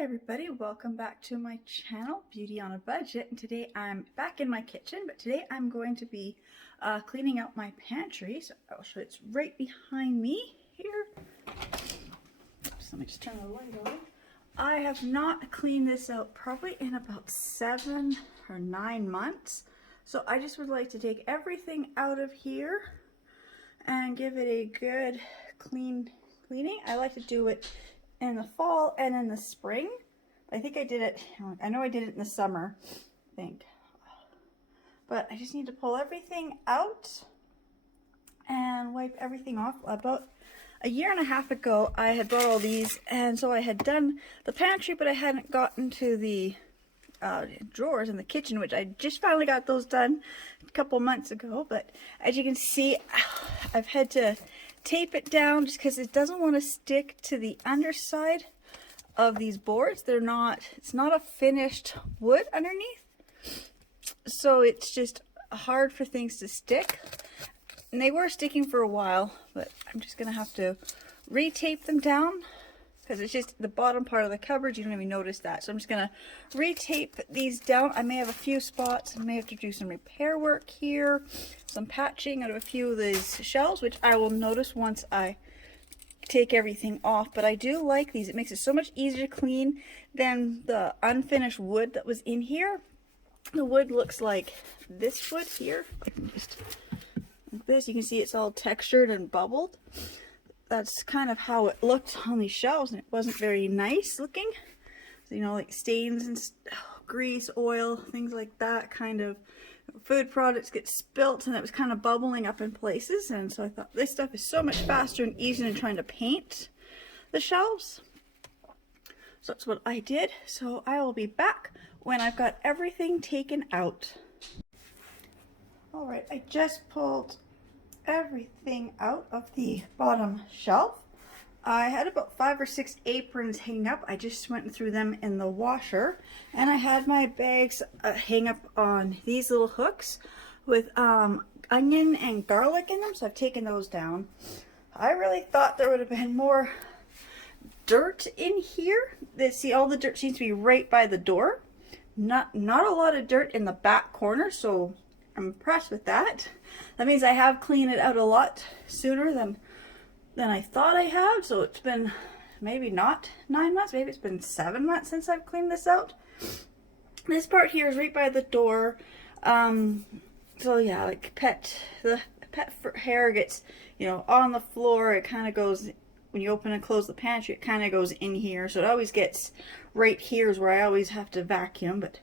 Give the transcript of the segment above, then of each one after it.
Hi everybody, welcome back to my channel, Beauty on a Budget, and today I'm back in my kitchen, but today I'm going to be cleaning out my pantry. So I'll show you, it's right behind me here. Oops, let me just turn the light on. I have not cleaned this out probably in about 7 or 9 months, so I just would like to take everything out of here and give it a good cleaning. I like to do it in the fall and in the spring. I think I did it, I know I did it in the summer, I think. But I just need to pull everything out and wipe everything off. About a year and a half ago, I had bought all these, and so I had done the pantry, but I hadn't gotten to the drawers in the kitchen, which I just finally got those done a couple months ago. But as you can see, I've had to tape it down just because it doesn't want to stick to the underside of these boards. It's not a finished wood underneath, so it's just hard for things to stick. And they were sticking for a while, but I'm just gonna have to re-tape them down because it's just the bottom part of the cupboard. You don't even notice that, so I'm just gonna re-tape these down. I may have a few spots. I may have to do some repair work here, some patching out of a few of these shelves, which I will notice once I take everything off. But I do like these. It makes it so much easier to clean than the unfinished wood that was in here. The wood looks like this wood here. I can just like this. You can see it's all textured and bubbled. That's kind of how it looked on these shelves, and it wasn't very nice looking. So, you know, like stains and grease, oil, things like that, kind of food products get spilt, and it was kind of bubbling up in places. And so I thought this stuff is so much faster and easier than trying to paint the shelves. So that's what I did. So I will be back when I've got everything taken out. All right, I just pulled everything out of the bottom shelf. I had about 5 or 6 aprons hanging up. I just went through them in the washer, and I had my bags hang up on these little hooks with onion and garlic in them, so I've taken those down. I really thought there would have been more dirt in here. See, all the dirt seems to be right by the door. Not a lot of dirt in the back corner, so I'm impressed with that. That means I have cleaned it out a lot sooner than I thought I had. So it's been maybe not 9 months, maybe it's been 7 months since I've cleaned this out. This part here is right by the door. So yeah, like the pet hair gets, you know, on the floor. It kind of goes, when you open and close the pantry, it kind of goes in here. So it always gets right here is where I always have to vacuum. But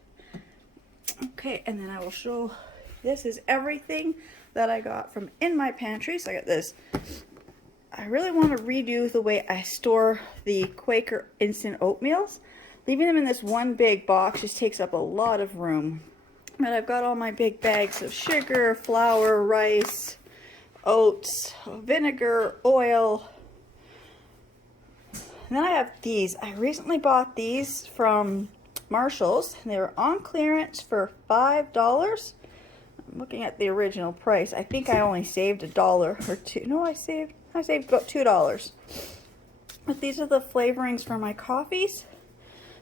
okay, and then I will show. This is everything that I got from in my pantry. So I got this. I really want to redo the way I store the Quaker instant oatmeals. Leaving them in this one big box just takes up a lot of room. But I've got all my big bags of sugar, flour, rice, oats, vinegar, oil. And then I have these. I recently bought these from Marshall's, and they were on clearance for $5. I'm looking at the original price. I think I only saved $1 or $2. No, I saved about $2. But these are the flavorings for my coffees.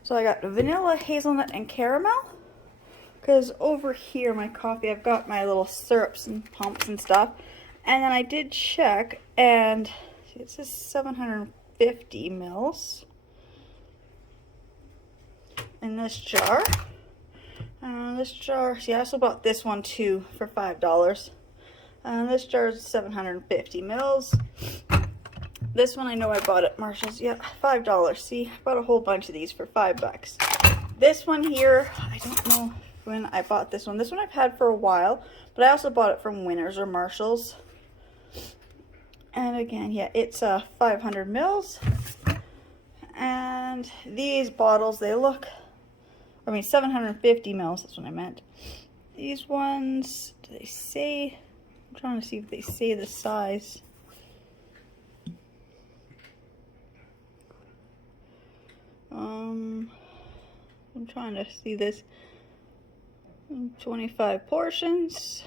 So I got vanilla, hazelnut, and caramel. Because over here, my coffee, I've got my little syrups and pumps and stuff. And then I did check, and see, it says 750 mils in this jar. This jar, see, I also bought this one too for $5. This jar is 750 mils. This one I know I bought at Marshall's. Yeah, $5. See, I bought a whole bunch of these for $5. This one here, I don't know when I bought this one. This one I've had for a while, but I also bought it from Winners or Marshall's. And again, yeah, it's 500 mils. And these bottles, they look, 750 mils, that's what I meant. These ones, do they say, I'm trying to see if they say the size. I'm trying to see this. 25 portions.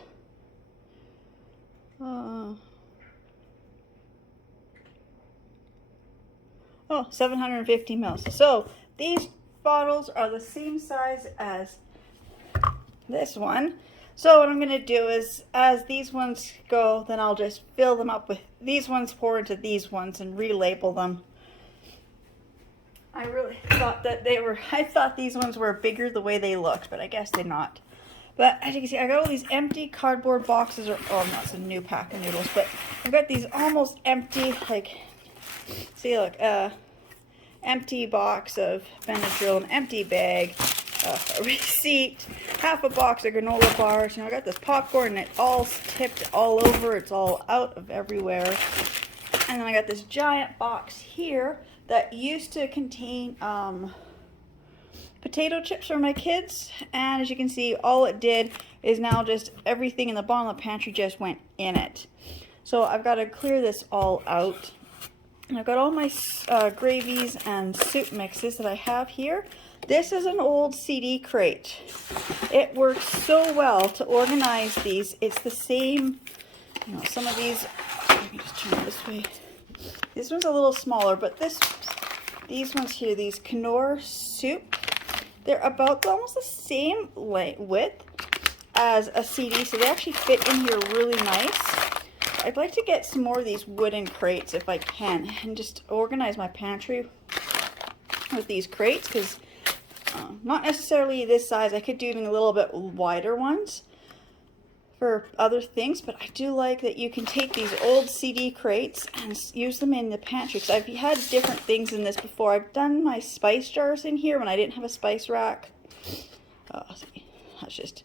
Oh, 750 mils. So these bottles are the same size as this one. So what I'm going to do is, as these ones go, then I'll just fill them up with these ones, pour into these ones, and relabel them. I really thought that I thought these ones were bigger the way they looked, but I guess they're not. But as you can see, I got all these empty cardboard boxes, oh no, it's a new pack of noodles, but I've got these almost empty, like, see, look, empty box of Benadryl, an empty bag, a receipt, half a box of granola bars. You know, I got this popcorn and it's all tipped all over. It's all out of everywhere. And then I got this giant box here that used to contain potato chips for my kids. And as you can see, all it did is now just everything in the bottom of the pantry just went in it. So I've got to clear this all out. And I've got all my gravies and soup mixes that I have here. This is an old CD crate. It works so well to organize these. It's the same, you know, some of these, let me just turn it this way. This one's a little smaller, but these ones here, these Knorr soup, they're about almost the same width as a CD, so they actually fit in here really nice. I'd like to get some more of these wooden crates if I can, and just organize my pantry with these crates, because not necessarily this size. I could do even a little bit wider ones for other things, but I do like that you can take these old CD crates and use them in the pantry, because I've had different things in this before. I've done my spice jars in here when I didn't have a spice rack. That's just,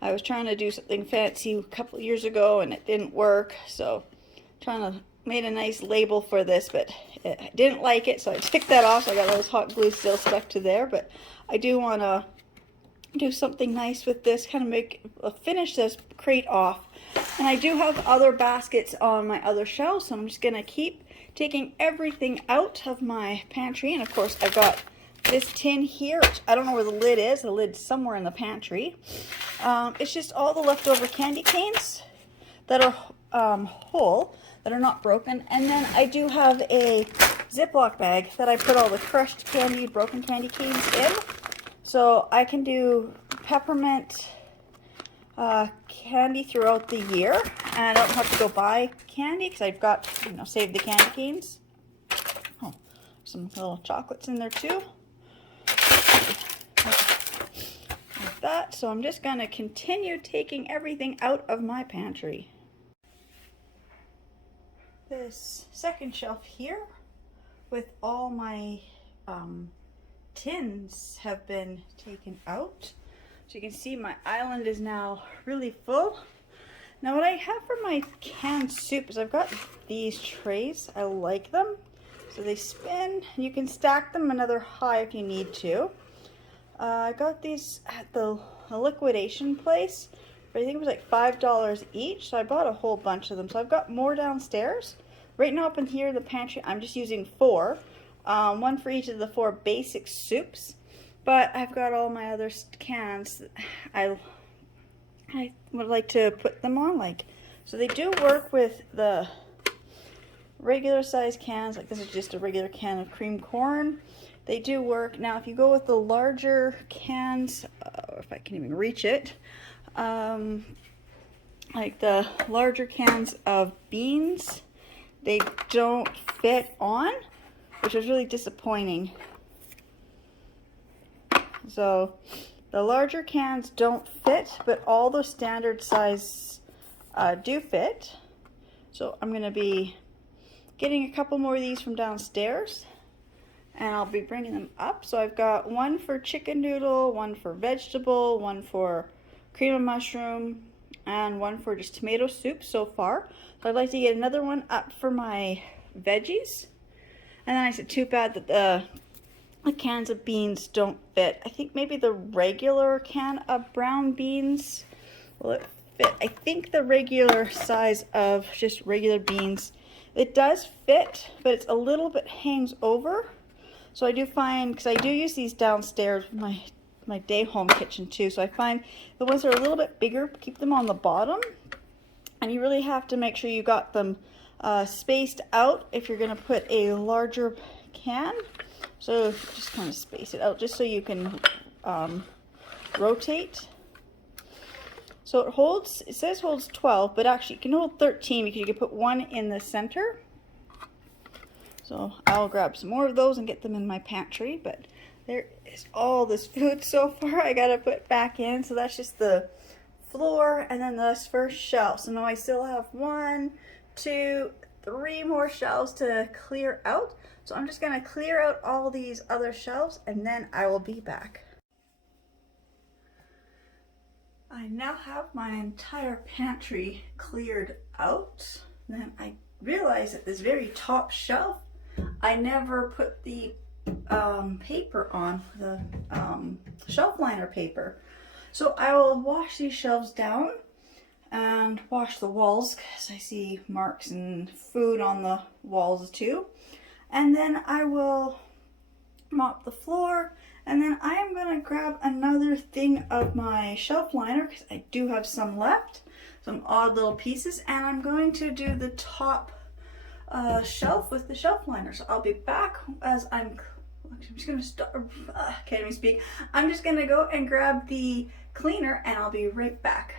I was trying to do something fancy a couple of years ago and it didn't work, so made a nice label for this, but I didn't like it, so I took that off. So I got all this hot glue still stuck to there, but I do want to do something nice with this, kind of finish this crate off. And I do have other baskets on my other shelves, so I'm just going to keep taking everything out of my pantry. And of course, I've got this tin here, which I don't know where the lid is. The lid's somewhere in the pantry. It's just all the leftover candy canes that are whole, that are not broken. And then I do have a Ziploc bag that I put all the crushed candy, broken candy canes in. So I can do peppermint candy throughout the year, and I don't have to go buy candy because I've got, you know, saved the candy canes. Oh, some little chocolates in there too. Like that. So I'm just going to continue taking everything out of my pantry. This second shelf here with all my tins have been taken out. So you can see my island is now really full. Now what I have for my canned soup is I've got these trays. I like them. So they spin, and you can stack them another high if you need to. I got these at the liquidation place. I think it was like $5 each, so I bought a whole bunch of them. So I've got more downstairs. Right now up in here in the pantry, I'm just using 4. One for each of the 4 basic soups. But I've got all my other cans. I would like to put them on, like, so they do work with the regular size cans. Like this is just a regular can of cream corn. They do work. Now if you go with the larger cans, if I can even reach it, like the larger cans of beans, they don't fit on, which is really disappointing. So the larger cans don't fit, but all the standard size do fit. So I'm going to be getting a couple more of these from downstairs, and I'll be bringing them up. So I've got one for chicken noodle, one for vegetable, one for cream of mushroom, and one for just tomato soup so far. So I'd like to get another one up for my veggies. And then I said, too bad that the cans of beans don't fit. I think maybe the regular can of brown beans will it fit. I think the regular size of just regular beans, it does fit, but it's a little bit hangs over. So I do find, because I do use these downstairs with my day home kitchen too, so I find the ones that are a little bit bigger, keep them on the bottom, and you really have to make sure you got them spaced out if you're going to put a larger can. So just kind of space it out just so you can rotate. So it says holds 12, but actually you can hold 13 because you can put one in the center. So I'll grab some more of those and get them in my pantry, but there is all this food so far I gotta put back in. So that's just the floor and then this first shelf. So now I still have 1, 2, 3 more shelves to clear out. So I'm just gonna clear out all these other shelves and then I will be back. I now have my entire pantry cleared out. Then I realized at this very top shelf, I never put the paper on, the shelf liner paper. So I will wash these shelves down and wash the walls because I see marks and food on the walls too. And then I will mop the floor. And then I am going to grab another thing of my shelf liner because I do have some left, some odd little pieces, and I'm going to do the top shelf with the shelf liner. So I'll be back as I'm just going to start, can't even speak. I'm just going to go and grab the cleaner and I'll be right back.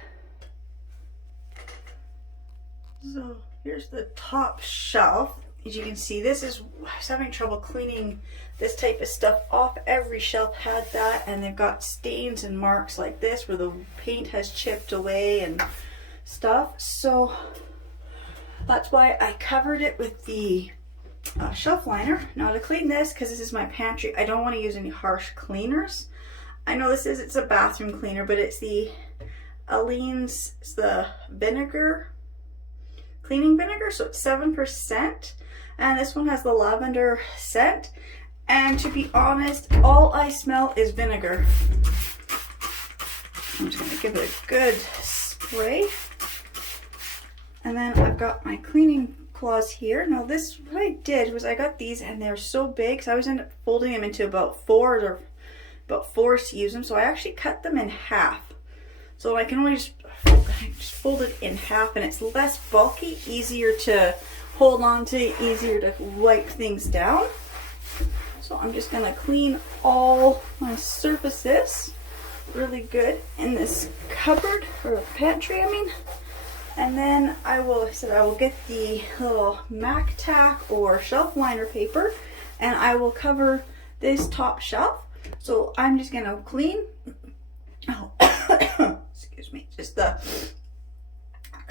So here's the top shelf. As you can see, I was having trouble cleaning this type of stuff off. Every shelf had that, and they've got stains and marks like this where the paint has chipped away and stuff. So that's why I covered it with the shelf liner. Now to clean this, because this is my pantry, I don't want to use any harsh cleaners. I know it's a bathroom cleaner, but it's the Aleene's, it's the vinegar, cleaning vinegar, so it's 7%. And this one has the lavender scent. And to be honest, all I smell is vinegar. I'm just going to give it a good spray. And then I've got my cleaning cloths here. Now this, what I did was I got these and they're so big, so I always end up folding them into about four to use them. So I actually cut them in half. So I can only just fold it in half and it's less bulky, easier to hold on to, easier to wipe things down. So I'm just gonna clean all my surfaces really good in this cupboard, or pantry I mean. And then I will get the little Mac Tack or shelf liner paper and I will cover this top shelf. So I'm just gonna clean, excuse me, just the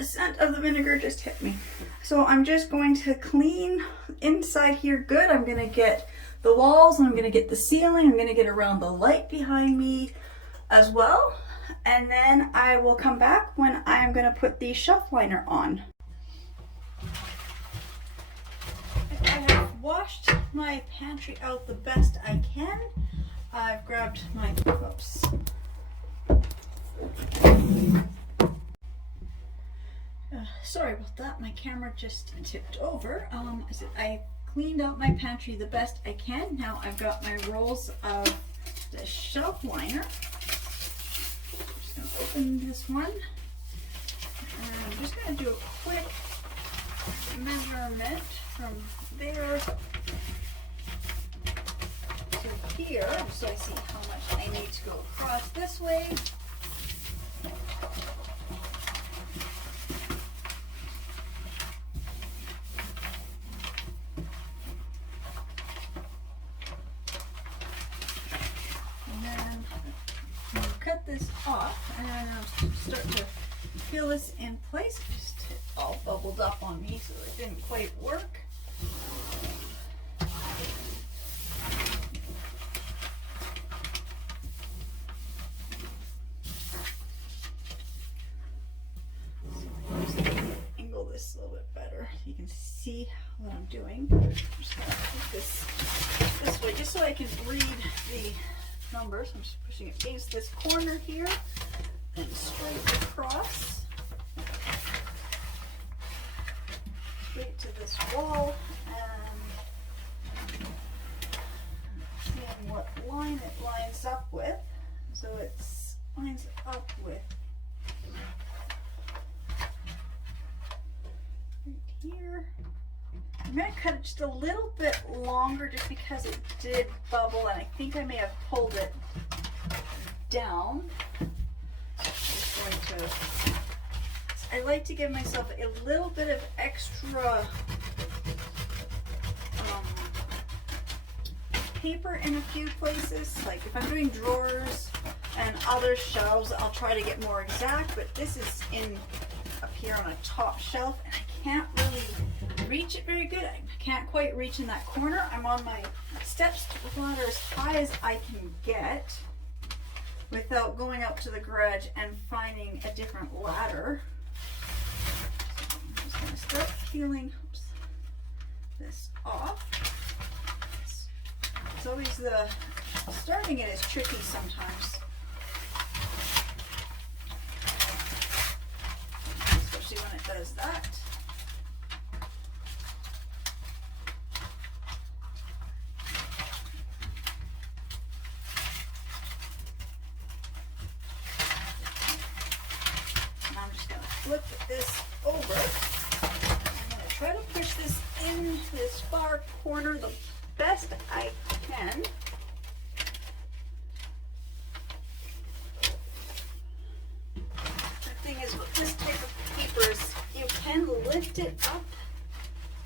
scent of the vinegar just hit me. So I'm just going to clean inside here good. I'm going to get the walls and I'm going to get the ceiling. I'm going to get around the light behind me as well. And then I will come back when I'm going to put the shelf liner on. I have washed my pantry out the best I can. I've grabbed my, oops. Sorry about that, my camera just tipped over. I cleaned out my pantry the best I can. Now I've got my rolls of the shelf liner. I'm just going to open this one. And I'm just going to do a quick measurement from there to here, so I see how much I need to go across this way. Cut this off and I'll start to peel this in place. Just all bubbled up on me, so it didn't quite work. Angle this a little bit better so you can see what I'm doing. I'm just going to put this way just so I can read the numbers. I'm just pushing it against this corner here and straight across, straight to this wall, and seeing what line it lines up with. So it lines up with right here. I'm going to cut it just a little bit longer just because it did bubble, and I think I may have pulled it down. I'm just going to, I like to give myself a little bit of extra paper in a few places. Like if I'm doing drawers and other shelves, I'll try to get more exact, but this is in up here on a top shelf and I can't really reach it very good. I can't quite reach in that corner. I'm on my steps ladder as high as I can get without going out to the garage and finding a different ladder. So I'm just going to start peeling this off. It's always the starting it is tricky sometimes, especially when it does that. And I'm just going to flip this over. I'm going to try to push this in this far corner the best I can. The thing is with this type of papers, you can lift it up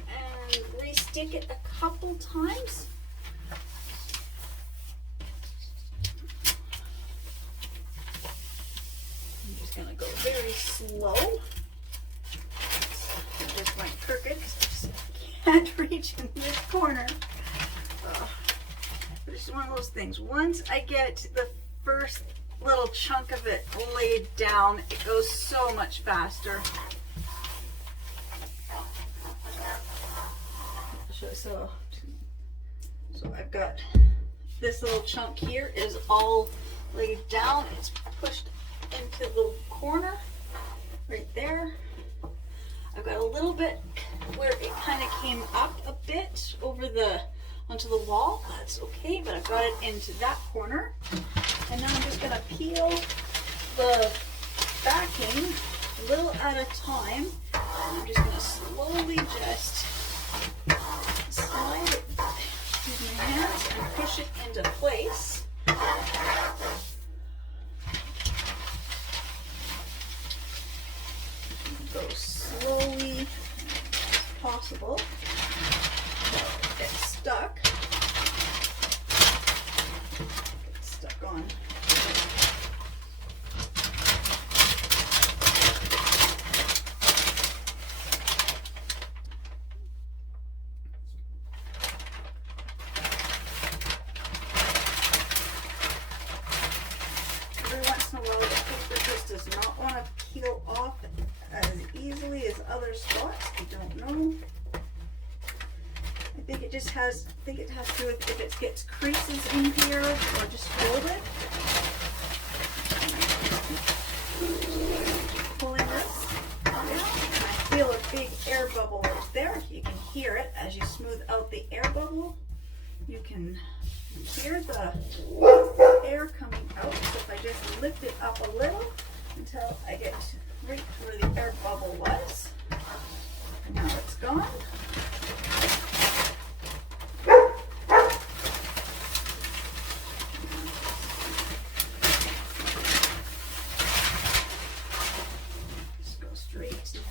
and re-stick it a couple times. I'm just going to go very slow. I just went crooked because I can't reach in this corner. But it's one of those things. Once I get the first little chunk of it laid down, it goes so much faster. So I've got this little chunk here is all laid down. It's pushed into the corner right there. I've got a little bit where it kind of came up a bit over the onto the wall. That's okay, but I've got it into that corner. And now I'm just going to peel the backing a little at a time. And I'm just going to slowly just slide it with my hands and push it into place. Go slowly as possible. Get stuck. Get stuck on. Every once in a while, the paper just does not want to peel off as easily as other spots. I don't know. I think it just has, to do with if it gets creases in here or just folded. Pulling this down, and I feel a big air bubble right there. You can hear it as you smooth out the air bubble. You can hear the air coming out. So if I just lift it up a little until I get right where the air bubble was. Now it's gone.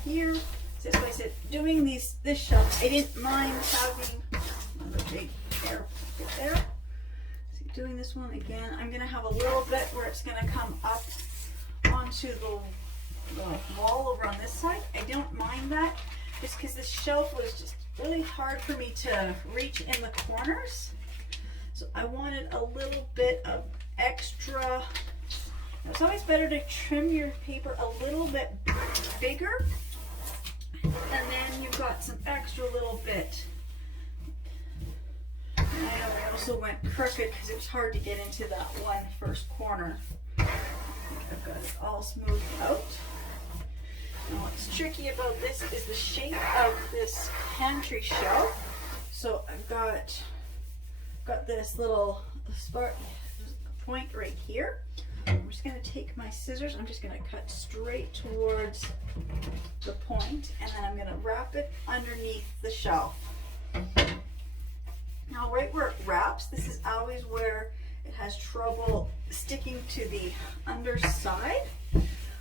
Here, so as I said, doing this shelf, I didn't mind having another big air pocket there. So doing this one again, I'm going to have a little bit where it's going to come up onto the wall over on this side. I don't mind that, just because this shelf was just really hard for me to reach in the corners. So I wanted a little bit of extra. It's always better to trim your paper a little bit bigger, and then you've got some extra little bit. And I know I also went crooked because it was hard to get into that one first corner. I think I've got it all smoothed out. Now what's tricky about this is the shape of this pantry shelf. So I've got this little point right here. I'm just going to take my scissors, I'm just going to cut straight towards the point, and then I'm going to wrap it underneath the shelf. Now right where it wraps, this is always where it has trouble sticking to the underside,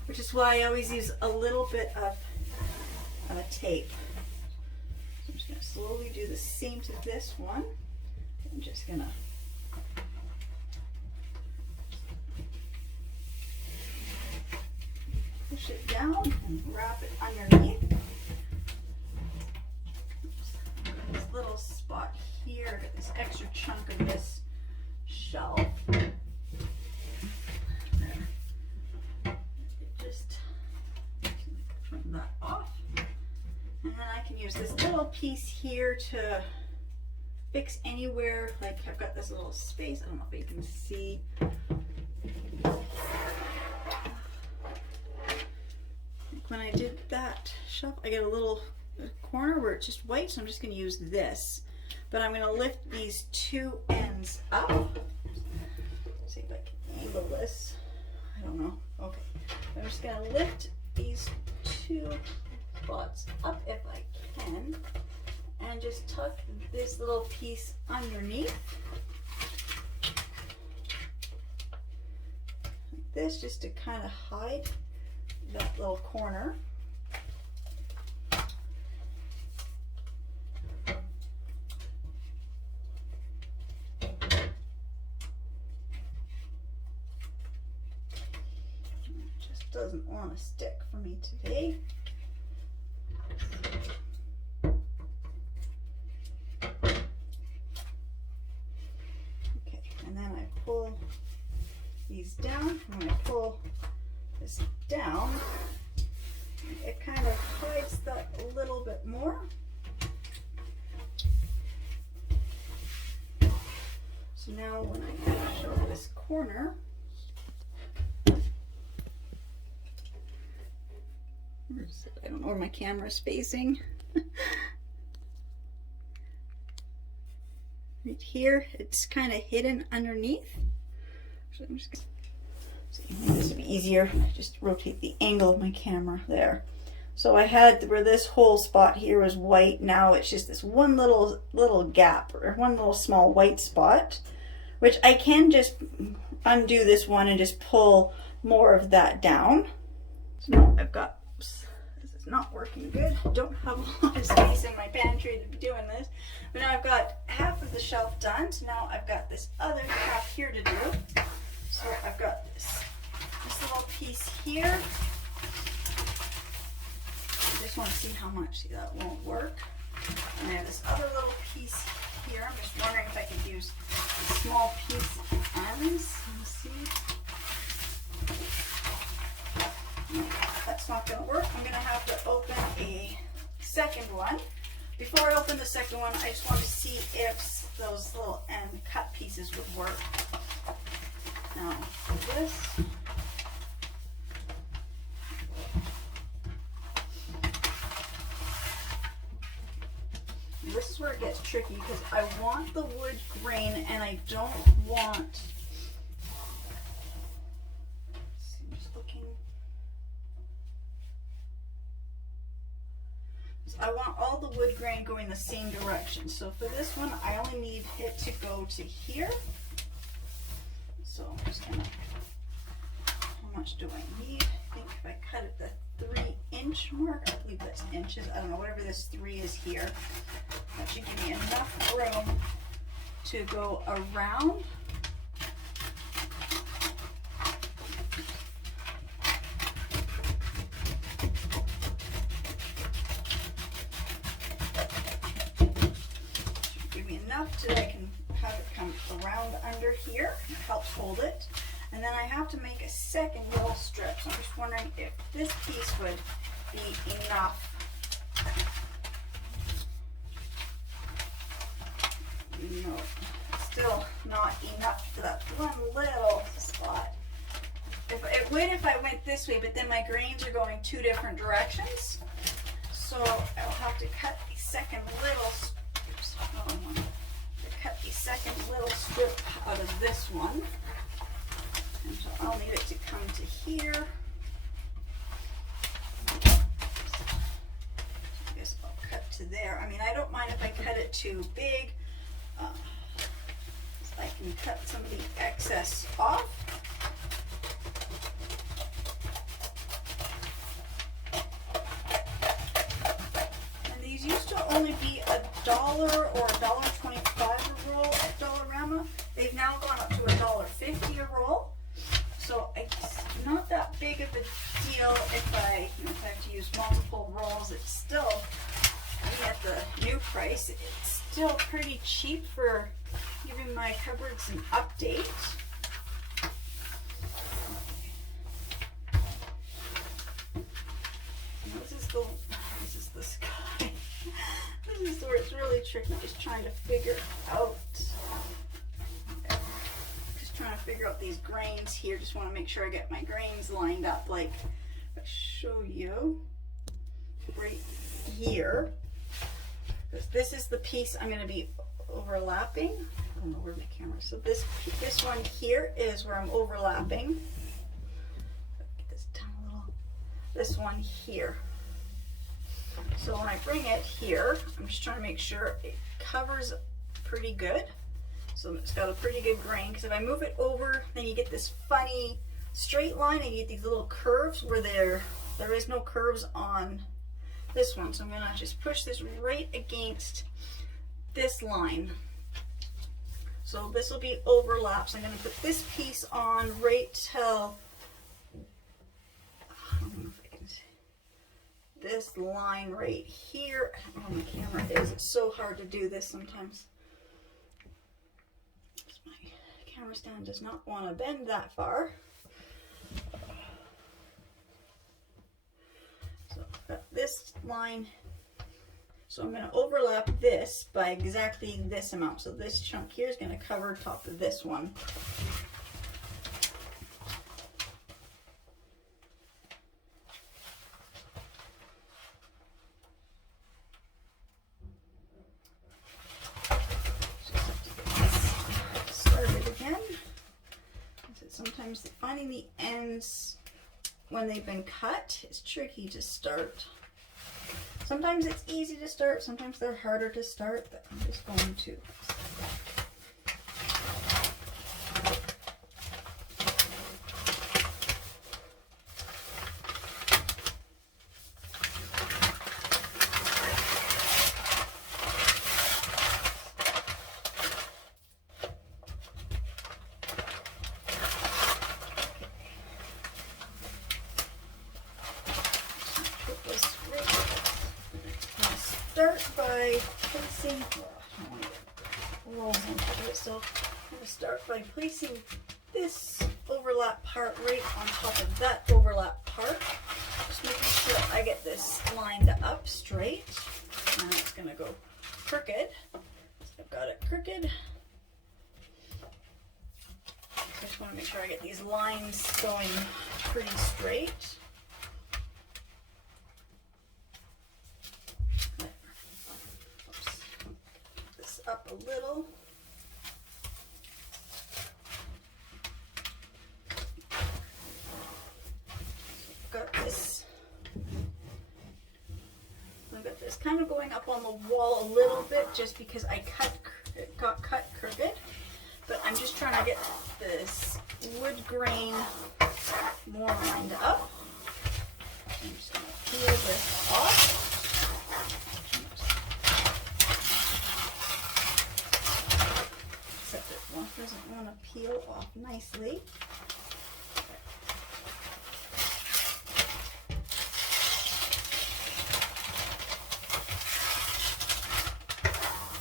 which is why I always use a little bit of tape. So I'm just going to slowly do the same to this one. I'm just going to push it down and wrap it underneath. This little spot here, got this extra chunk of this shelf. There. It just trim that off. And then I can use this little piece here to fix anywhere, like I've got this little space, I don't know if you can see. When I did that shelf, I get a little corner where it's just white, so I'm just going to use this. But I'm going to lift these two ends up. Let's see if I can angle this. I don't know. Okay. I'm just going to lift these two spots up if I can. And just tuck this little piece underneath. Like this, just to kind of hide that little corner. Just doesn't want to stick for me today. Okay, and then I pull these down. When I pull this down, it kind of hides that a little bit more. So now when I show this corner, I don't know where my camera is facing. Right here, it's kind of hidden underneath. So I'm just gonna this would be easier. Just rotate the angle of my camera there. So I had where this whole spot here was white. Now it's just this one little gap, or one little small white spot, which I can just undo this one and just pull more of that down. So now I've got, oops, this is not working good. I don't have a lot of space in my pantry to be doing this. But now I've got half of the shelf done. So now I've got this other half here to do. So I've got this little piece here. I just want to see how much. See, that won't work. And I have this other little piece here. I'm just wondering if I could use a small piece ends. Let's see. No, that's not going to work. I'm going to have to open a second one. Before I open the second one, I just want to see if those little end cut pieces would work. Now, this. This is where it gets tricky because I want the wood grain and I don't want. I'm just looking. I want all the wood grain going the same direction. So for this one, I only need it to go to here. So I'm just gonna, how much do I need? I think if I cut it the 3-inch mark, I believe that's inches, I don't know, whatever this 3 is here, that should give me enough room to go around. Should give me enough so that I can have it come around under here. It helps hold it. And then I have to make a second little strip. So I'm just wondering if this piece would be enough. No, still not enough for that one little spot. It would if I went this way, but then my grains are going 2 different directions. So I'll have to cut a second little strip out of this one. And so I'll need it to come to here. I guess I'll cut to there. I mean, I don't mind if I cut it too big. So I can cut some of the excess off. And these used to only be $1 or $1.25 a roll at Dollarama. They've now gone up to $1.50 a roll. So it's not that big of a deal if I, if I have to use multiple rolls. It's still, even at the new price, it's still pretty cheap for giving my cupboards an update. This is the sky. This is where it's really tricky. I'm just trying to figure out. Trying to figure out these grains here. Just want to make sure I get my grains lined up. Like, I'll show you right here, because this is the piece I'm going to be overlapping. I don't know where my camera is. So this one here is where I'm overlapping. Get this down a little. This one here. So when I bring it here, I'm just trying to make sure it covers pretty good. So it's got a pretty good grain, because if I move it over, then you get this funny straight line and you get these little curves where there is no curves on this one. So I'm gonna just push this right against this line. So this will be overlaps. I'm gonna put this piece on right till, I don't know if I can see, this line right here. I don't know where my camera is. It's so hard to do this sometimes. Camera stand does not want to bend that far. So I've got this line. So I'm going to overlap this by exactly this amount. So this chunk here is going to cover top of this one. Sometimes finding the ends when they've been cut is tricky to start. Sometimes it's easy to start, sometimes they're harder to start, but I'm just going to start by placing, rolls into it, so I'm going to start by placing this overlap part right on top of that overlap part. Just making sure I get this lined up straight. Now it's going to go crooked. So I've got it crooked. I just want to make sure I get these lines going pretty straight. Up a little. Got this. I've got this kind of going up on the wall a little bit, just because it got cut crooked. But I'm just trying to get this wood grain more lined up. I'm just going to peel this off. Doesn't want to peel off nicely.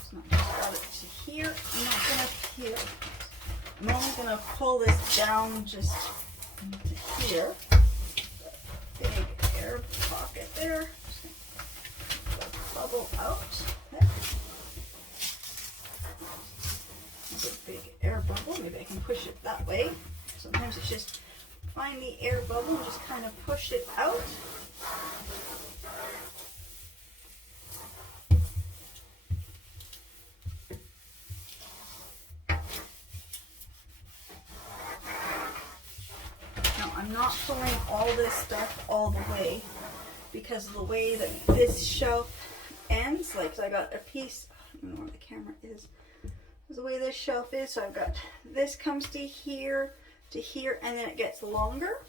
So I just got it to here. I'm not going to peel. I'm only going to pull this down just to here. Big air pocket there. Just going to bubble out. There. A big air bubble. Maybe I can push it that way. Sometimes it's just find the air bubble and just kind of push it out. Now I'm not pulling all this stuff all the way, because of the way that this shelf ends. Like, so I got a piece, I don't know where the camera is, the way this shelf is. So I've got, this comes to here, and then it gets longer.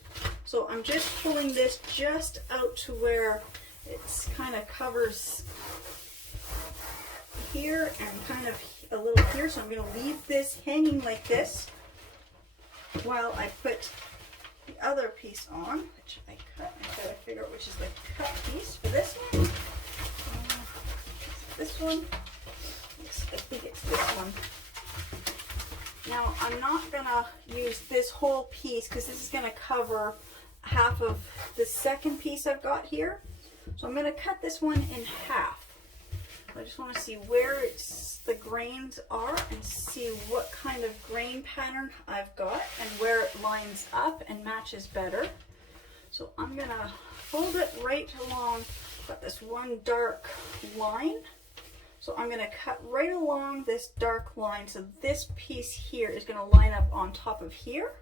So I'm just pulling this just out to where it's kind of covers here and kind of a little here. So I'm going to leave this hanging like this while I put the other piece on, which I cut. I gotta figure out which is the cut piece for this one. This one. Yes, I think it's this one. Now I'm not gonna use this whole piece because this is gonna cover half of the second piece I've got here. So I'm gonna cut this one in half. I just want to see where the grains are and see what kind of grain pattern I've got and where it lines up and matches better. So I'm gonna fold it right along, got this one dark line. So I'm gonna cut right along this dark line. So this piece here is gonna line up on top of here.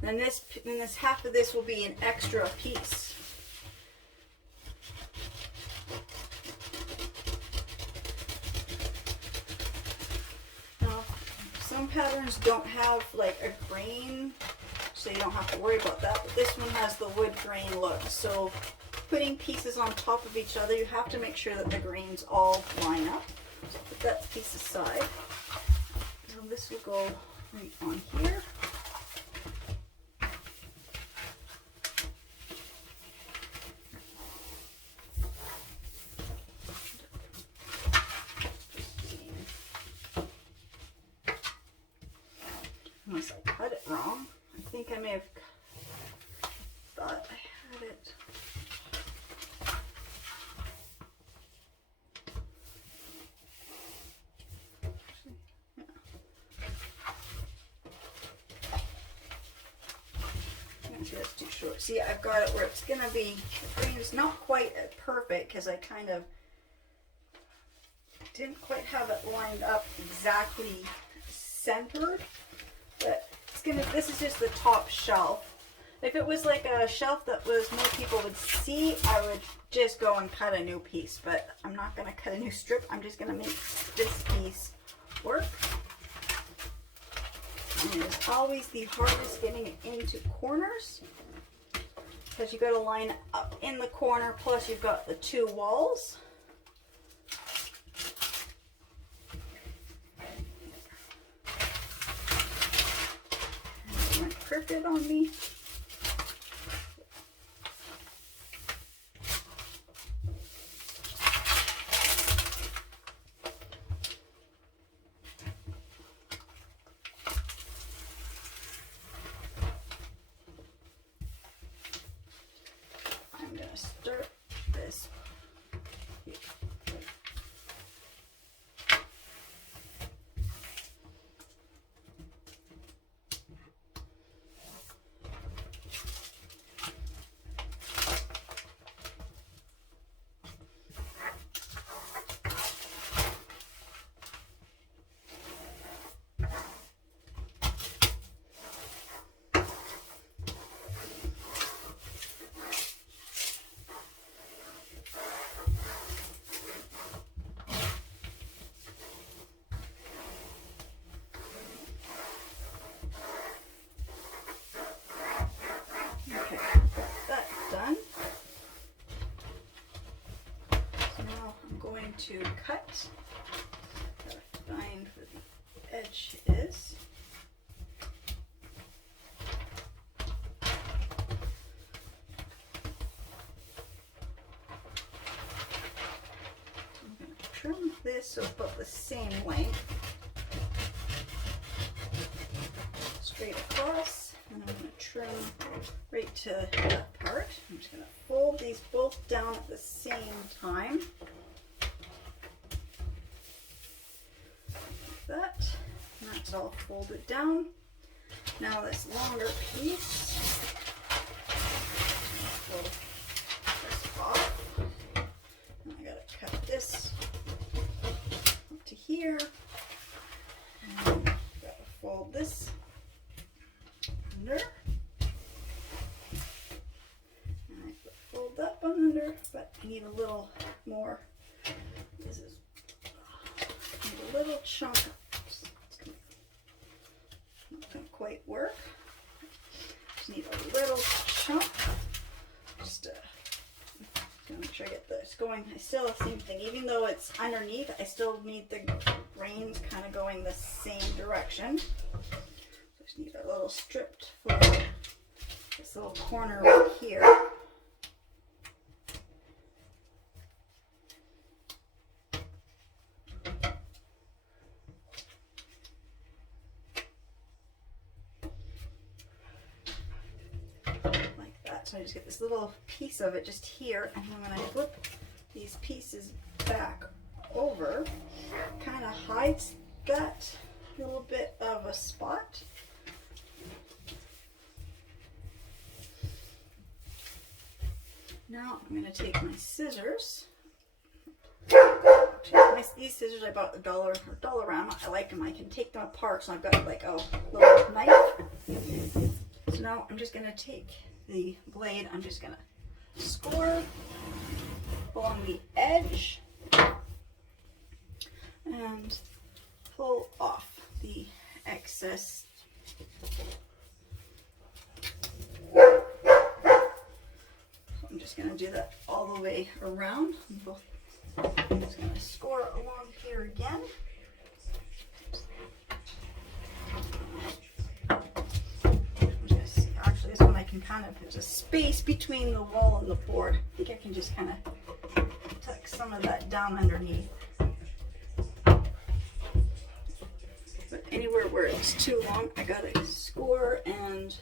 Then this half of this will be an extra piece. Some patterns don't have like a grain, so you don't have to worry about that, but this one has the wood grain look. So putting pieces on top of each other, you have to make sure that the grains all line up. So put that piece aside. So this will go right on here. Unless I cut it wrong. I think I may have thought I had it. Yeah. Actually, that's too short. See, I've got it where it's going to be, the green is not quite perfect because I kind of didn't quite have it lined up exactly centered. But it's gonna, this is just the top shelf. If it was like a shelf that was more people would see, I would just go and cut a new piece. But I'm not gonna cut a new strip. I'm just gonna make this piece work. And it's always the hardest getting it into corners because you got to line up in the corner. Plus you've got the two walls. Crooked on me. I'm going to start this. To cut. Gotta find where the edge is. I'm going to trim this so about the same length. Straight across, and I'm going to trim right to that part. I'm just going to fold these both down at the same time. That, and that's all folded down. Now this longer piece, pull this off. And I gotta cut this up to here. And gotta fold this under. And I fold that one under, but need a little more. This is need a little chunk. It's not going to quite work. Just need a little chunk. Just to make sure I get this going. I still the same thing. Even though it's underneath, I still need the grains kind of going the same direction. So I just need a little stripped for this little corner right here. So I just get this little piece of it just here, and then when I flip these pieces back over, kind of hides that little bit of a spot. Now I'm going to take my scissors. These scissors I bought $1 I like them. I can take them apart, so I've got like a little knife. So now I'm just going to take the blade, I'm just going to score along the edge and pull off the excess. I'm just going to do that all the way around. I'm just going to score along here again. Actually, this one I can kind of, there's a space between the wall and the board. I think I can just kind of tuck some of that down underneath. But anywhere where it's too long, I gotta score and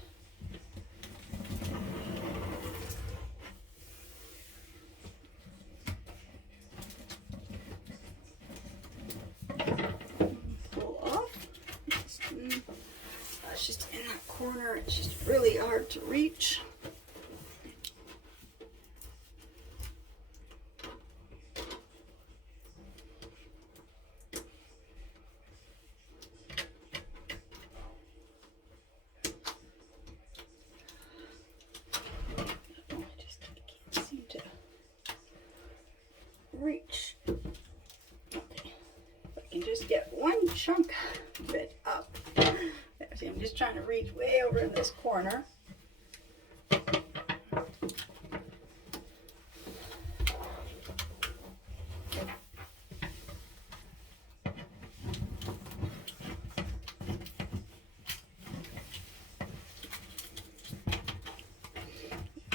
pull off. That's just in that corner. It's just really hard to reach. Reach. Okay. If I can just get one chunk of it up. See, I'm just trying to reach way over in this corner.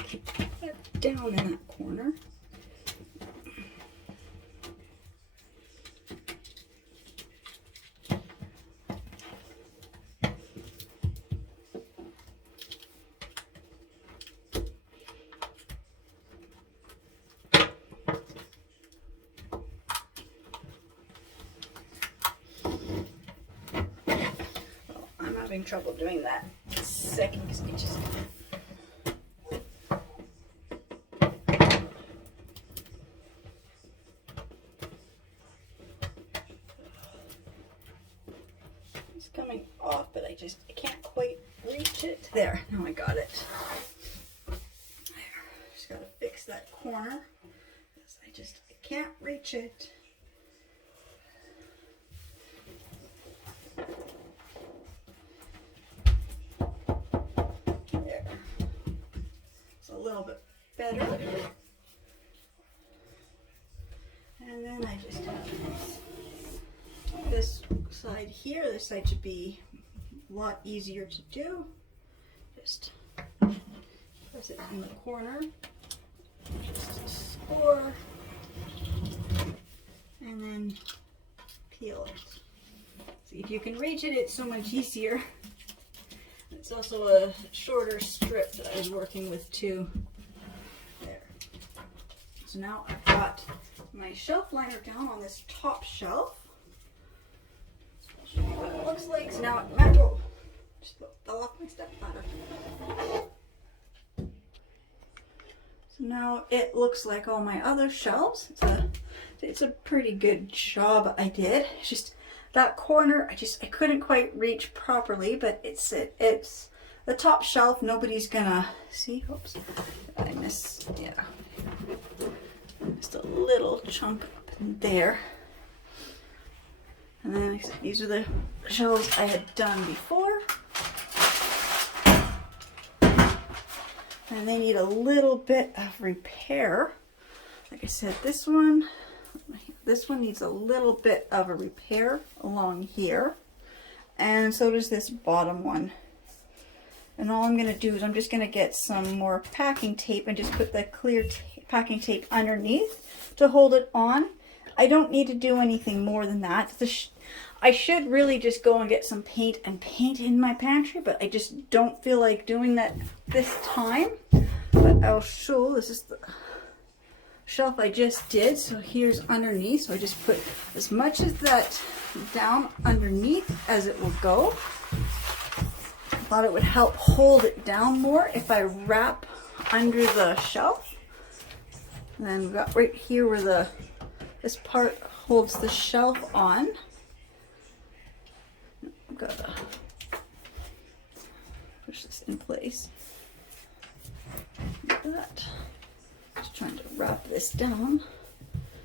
Put that down in that corner. Having trouble doing that second because it just it's coming off, but I can't quite reach it. There, now I got it. There. Just gotta fix that corner because I can't reach it. A little bit better, and then I just have this side here. This side should be a lot easier to do. Just press it in the corner, just score, and then peel it. See, if you can reach it, it's so much easier. It's also a shorter strip that I was working with too. There. So now I've got my shelf liner down on this top shelf. So I'll show you what it looks like. So now just fell off my stepladder. So now it looks like all my other shelves. It's a pretty good job I did. It's just that corner, I couldn't quite reach properly, but it's the top shelf. Nobody's gonna see. Oops, I missed. Yeah, Just a little chunk up in there. And then these are the shelves I had done before. And they need a little bit of repair. Like I said, this one needs a little bit of a repair along here. And so does this bottom one. And all I'm going to do is I'm just going to get some more packing tape and just put the clear packing tape underneath to hold it on. I don't need to do anything more than that. I should really just go and get some paint and paint in my pantry, but I just don't feel like doing that this time. But I'll show, this is the shelf I just did. So here's underneath. So I just put as much of that down underneath as it will go. I thought it would help hold it down more if I wrap under the shelf. And then we've got right here where this part holds the shelf on. I've got to push this in place. Like that. Just trying to wrap this down.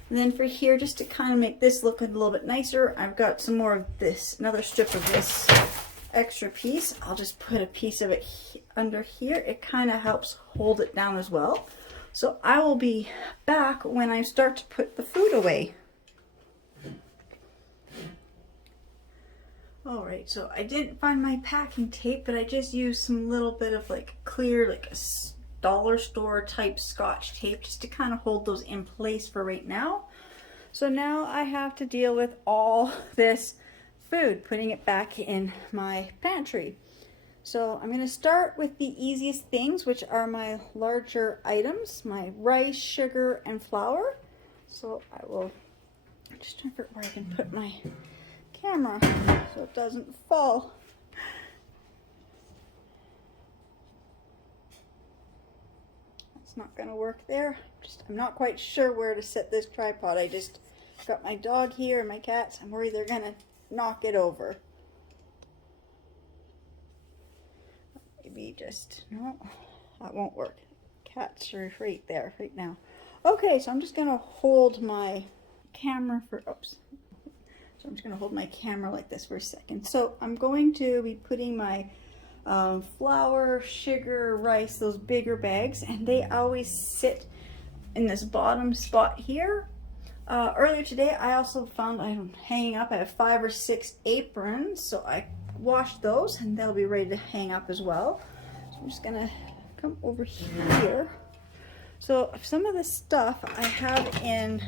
And then for here, just to kind of make this look a little bit nicer, I've got some more of this, another strip of this extra piece. I'll just put a piece of it under here. It kind of helps hold it down as well. So I will be back when I start to put the food away. Alright, so I didn't find my packing tape, but I just used some little bit of like clear, like a dollar store type Scotch tape just to kind of hold those in place for right now. So now I have to deal with all this food, putting it back in my pantry. So I'm going to start with the easiest things, which are my larger items, my rice, sugar, and flour. So I will just try to figure out where I can put my camera so it doesn't fall. That's not going to work there. I'm not quite sure where to set this tripod. I just got my dog here and my cats. I'm worried they're going to knock it over. Maybe just, no, that won't work. Cats are right there right now. Okay, so I'm just going to hold my camera for, oops. So I'm just going to hold my camera like this for a second. So I'm going to be putting my flour, sugar, rice, those bigger bags, and they always sit in this bottom spot here. Earlier today, I also found I'm hanging up. I have 5 or 6 aprons, so I washed those, and they'll be ready to hang up as well. So I'm just gonna come over here. So some of the stuff I have in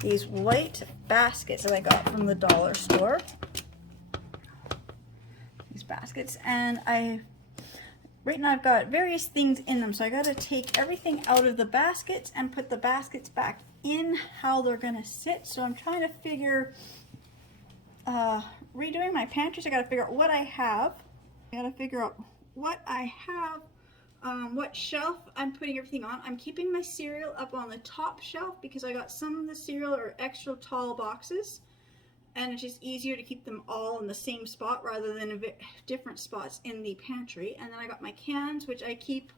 these white baskets that I got from the dollar store. These baskets, and right now I've got various things in them, so I got to take everything out of the baskets and put the baskets back in how they're gonna sit. So I'm trying to figure redoing my pantry, so I got to figure out what I have. I got to figure out what I have, what shelf I'm putting everything on. I'm keeping my cereal up on the top shelf because I got some of the cereal are extra tall boxes, and it's just easier to keep them all in the same spot rather than in different spots in the pantry. And then I got my cans, which I keep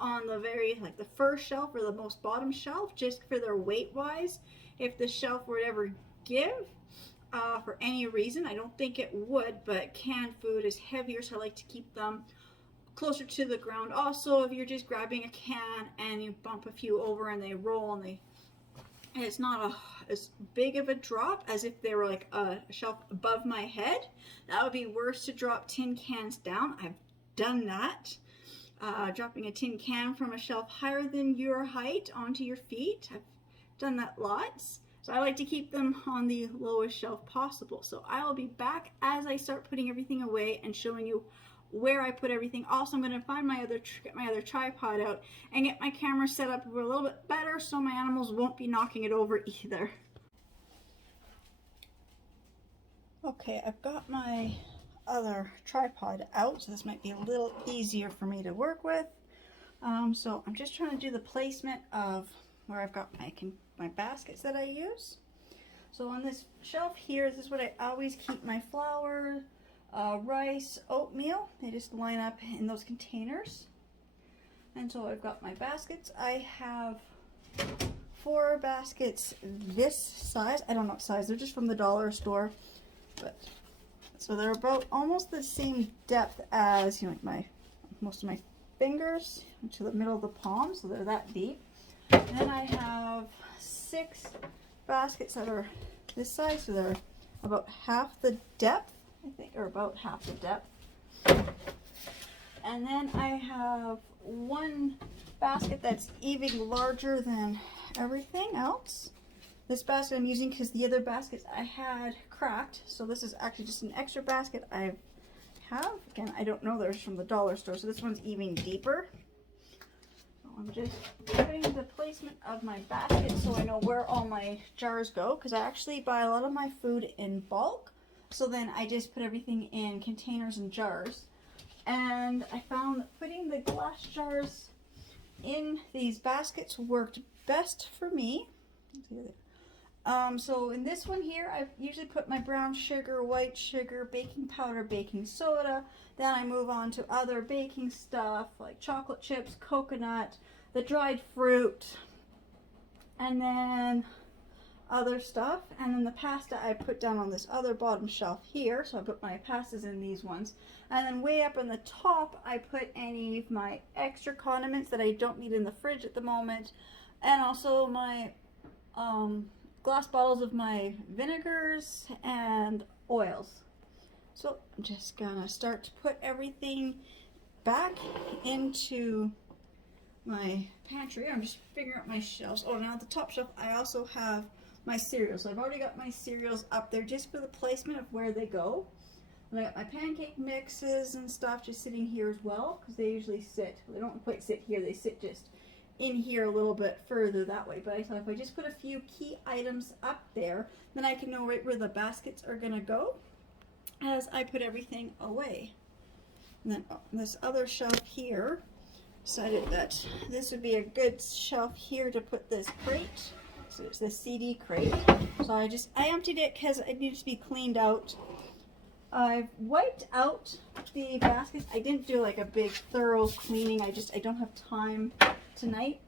on the like the first shelf or the most bottom shelf, just for their weight wise. If the shelf would ever give for any reason, I don't think it would, but canned food is heavier, so I like to keep them closer to the ground. Also, if you're just grabbing a can and you bump a few over and they roll and it's not as big of a drop as if they were like a shelf above my head. That would be worse to drop tin cans down. I've done that. Dropping a tin can from a shelf higher than your height onto your feet. I've done that lots. So I like to keep them on the lowest shelf possible. So I will be back as I start putting everything away and showing you where I put everything. Also, I'm going to find get my other tripod out and get my camera set up a little bit better so my animals won't be knocking it over either. Okay, I've got my other tripod out, so this might be a little easier for me to work with. So I'm just trying to do the placement of where I've got my baskets that I use. So on this shelf here, this is what I always keep my flour, rice, oatmeal. They just line up in those containers. And so I've got my baskets. I have 4 baskets this size. I don't know what size, they're just from the dollar store. But so they're about almost the same depth as, you know, like most of my fingers to the middle of the palm, so they're that deep. And then I have 6 baskets that are this size, so they're about half the depth, I think, or about half the depth. And then I have 1 basket that's even larger than everything else. This basket I'm using because the other baskets I had cracked, so this is actually just an extra basket I have. Again, I don't know, they're from the dollar store, so this one's even deeper. So I'm just putting the placement of my basket so I know where all my jars go, because I actually buy a lot of my food in bulk, so then I just put everything in containers and jars. And I found that putting the glass jars in these baskets worked best for me. So in this one here, I usually put my brown sugar, white sugar, baking powder, baking soda. Then I move on to other baking stuff like chocolate chips, coconut, the dried fruit, and then other stuff. And then the pasta I put down on this other bottom shelf here. So I put my pastas in these ones. And then way up in the top, I put any of my extra condiments that I don't need in the fridge at the moment. And also my glass bottles of my vinegars and oils. So I'm just gonna start to put everything back into my pantry. I'm just figuring out my shelves. Oh, now at the top shelf I also have my cereals. So I've already got my cereals up there just for the placement of where they go. And I got my pancake mixes and stuff just sitting here as well, because they usually sit, they don't quite sit here, they sit just in here a little bit further that way. But I thought if I just put a few key items up there, then I can know right where the baskets are gonna go as I put everything away. And then this other shelf here, decided that this would be a good shelf here to put this crate. So it's the CD crate. So I emptied it because it needed to be cleaned out. I've wiped out the baskets. I didn't do like a big thorough cleaning. I don't have time tonight.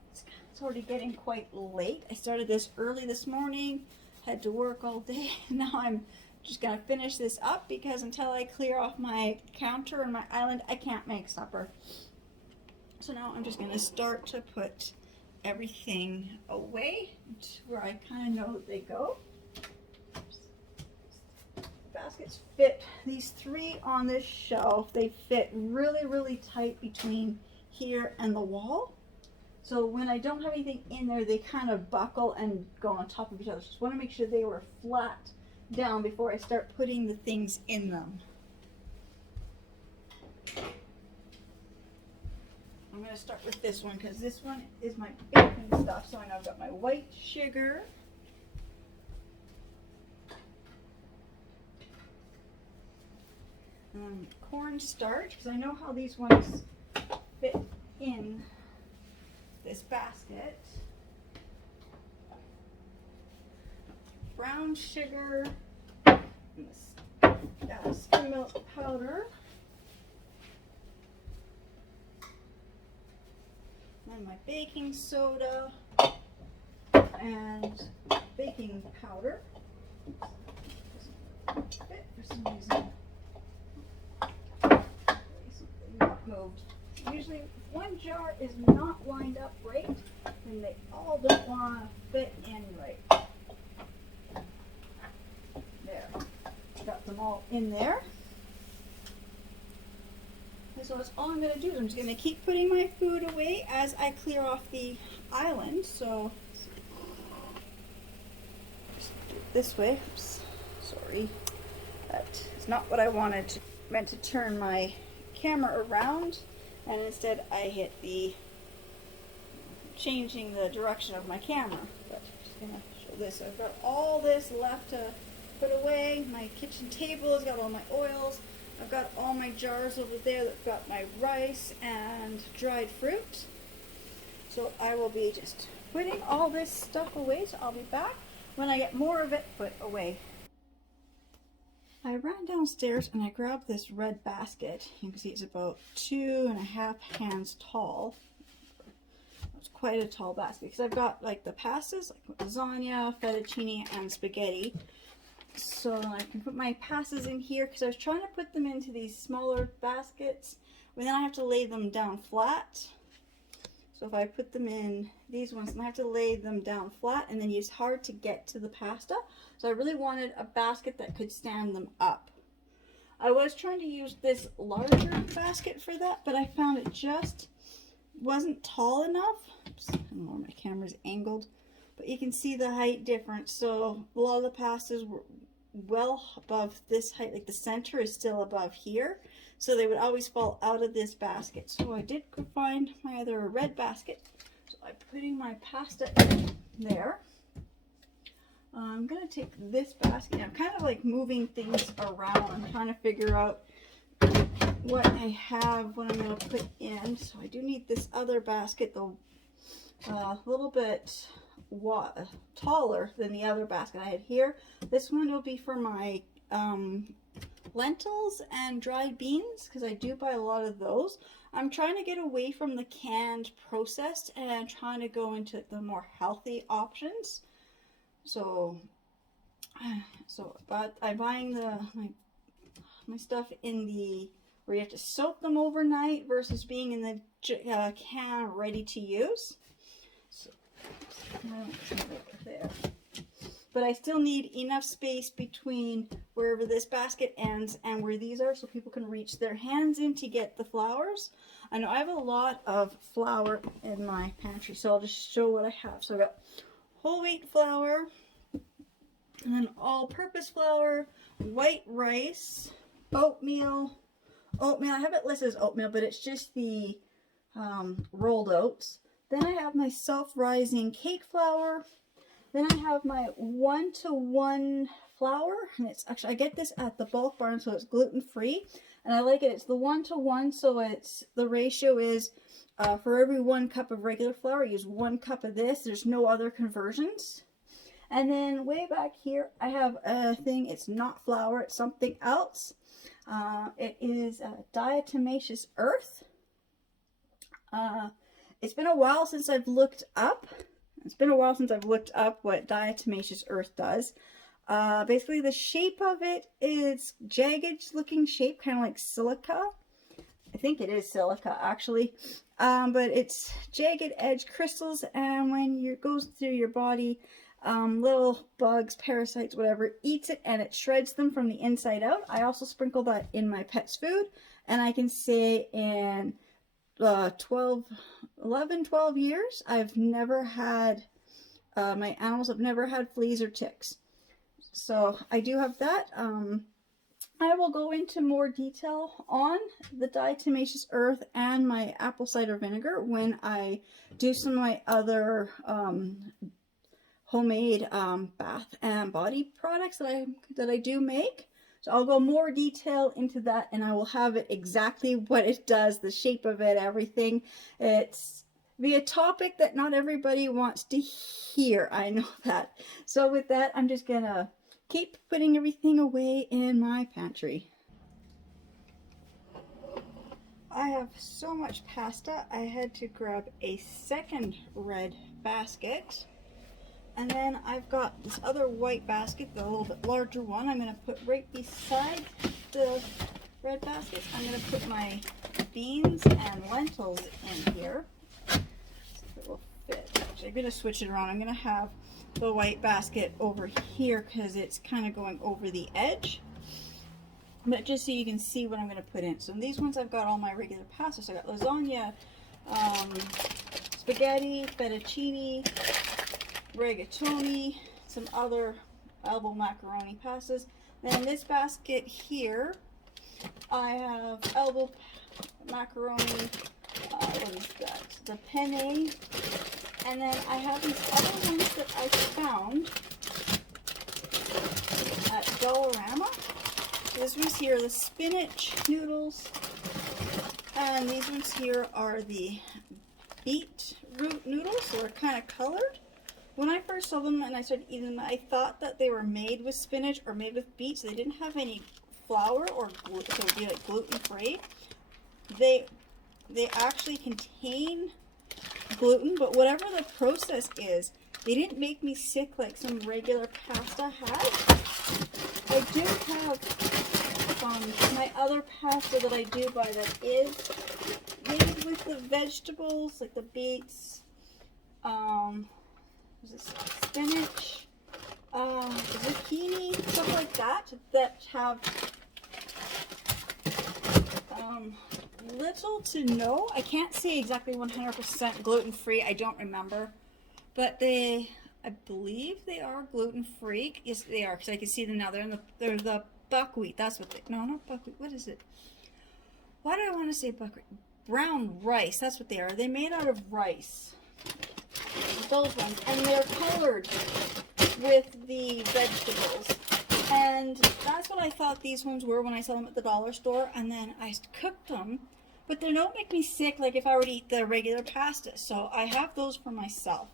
It's already getting quite late. I started this early this morning, had to work all day. Now I'm just gonna finish this up because until I clear off my counter and my island, I can't make supper. So now I'm just gonna start to put everything away to where I kind of know that they go. Baskets fit, these 3 on this shelf, they fit really tight between here and the wall. So when I don't have anything in there, they kind of buckle and go on top of each other. So just want to make sure they were flat down before I start putting the things in them. I'm going to start with this one because this one is my baking stuff. So I know I've got my white sugar. Cornstarch, because I know how these ones fit in this basket. Brown sugar, skim milk powder, and my baking soda and baking powder. Doesn't fit for some reason. Moved. Usually if one jar is not lined up right, then they all don't want to fit in right. There. Got them all in there. And so that's all I'm going to do. I'm just going to keep putting my food away as I clear off the island. So just do it this way. Oops. Sorry. That is not what I wanted. Meant to turn my camera around, and instead I hit the changing the direction of my camera. But I'm just gonna show this. I've got all this left to put away. My kitchen table has got all my oils. I've got all my jars over there that've got my rice and dried fruit. So I will be just putting all this stuff away. So I'll be back when I get more of it put away. I ran downstairs and I grabbed this red basket. You can see it's about 2.5 hands tall. it's quite a tall basket because I've got like the pastas, like lasagna, fettuccine, and spaghetti. So I can put my pastas in here because I was trying to put them into these smaller baskets, and then I have to lay them down flat. So if I put them in these ones, I have to lay them down flat, and then it's hard to get to the pasta. So I really wanted a basket that could stand them up. I was trying to use this larger basket for that, but I found it just wasn't tall enough. Oops, I don't know where my camera's angled, but you can see the height difference. So a lot of the pastas were well above this height, like the center is still above here, so they would always fall out of this basket. So I did find my other red basket, so I'm putting my pasta in there. I'm gonna take this basket. I'm kind of like moving things around. I'm trying to figure out what I have, what I'm gonna put in. So I do need this other basket, though a little bit taller than the other basket I had here. This one will be for my lentils and dried beans, because I do buy a lot of those. I'm trying to get away from the canned processed and trying to go into the more healthy options. But I'm buying my stuff in the where you have to soak them overnight versus being in the can ready to use. So there. But I still need enough space between wherever this basket ends and where these are, so people can reach their hands in to get the flours. I know I have a lot of flour in my pantry, so I'll just show what I have. So I got whole wheat flour, and then all-purpose flour, white rice, oatmeal. I have it listed as oatmeal, but it's just the rolled oats. Then I have my self-rising cake flour. Then I have my 1-to-1 flour, and it's actually, I get this at the bulk barn, so it's gluten-free, and I like it. It's the 1-to-1, so it's the ratio is for every 1 cup of regular flour, use 1 cup of this. There's no other conversions. And then way back here, I have a thing. It's not flour, it's something else. It is Diatomaceous Earth. It's been a while since I've looked up. What Diatomaceous Earth does. Basically, the shape of it is jagged looking shape, kind of like silica. I think it is silica, actually. But it's jagged edge crystals, and when it goes through your body, little bugs, parasites, whatever, eats it, and it shreds them from the inside out. I also sprinkle that in my pet's food, and I can say in 12 years, I've never had, my animals have never had fleas or ticks. So I do have that. I will go into more detail on the Diatomaceous Earth and my apple cider vinegar when I do some of my other homemade bath and body products that I do make. So I'll go more detail into that, and I will have it exactly what it does, the shape of it, everything. It's a topic that not everybody wants to hear. I know that. So with that, I'm just gonna keep putting everything away in my pantry. I have so much pasta, I had to grab a second red basket. And then I've got this other white basket, the little bit larger one, I'm going to put right beside the red basket. I'm going to put my beans and lentils in here. See if it will fit. Actually, I'm going to switch it around. I'm going to have the white basket over here because it's kind of going over the edge. But just so you can see what I'm going to put in. So in these ones I've got all my regular pasta. So I got lasagna, spaghetti, fettuccine, rigatoni, some other elbow macaroni pastas. Then in this basket here, I have elbow macaroni, what is that? The penne. And then I have these other ones that I found at Dollarama. This one's here, the spinach noodles. And these ones here are the beet root noodles, so they're kind of colored. When I first saw them and I started eating them, I thought that they were made with spinach or made with beet, so they didn't have any flour or gluten, so it would be like gluten-free. They actually contain gluten, but whatever the process is, they didn't make me sick like some regular pasta has. I do have my other pasta that I do buy that is made with the vegetables, like the beets, spinach, zucchini, stuff like that, that have little to no, I can't say exactly 100% gluten-free, I don't remember, but I believe they are gluten-free. Yes, they are, because I can see them now. They're the buckwheat. That's what no, not buckwheat. What is it? Why do I want to say buckwheat? Brown rice. That's what they are. They're made out of rice. Those ones. And they're colored with the vegetables. And that's what I thought these ones were when I saw them at the dollar store. And then I cooked them. But they don't make me sick like if I were to eat the regular pasta. So I have those for myself.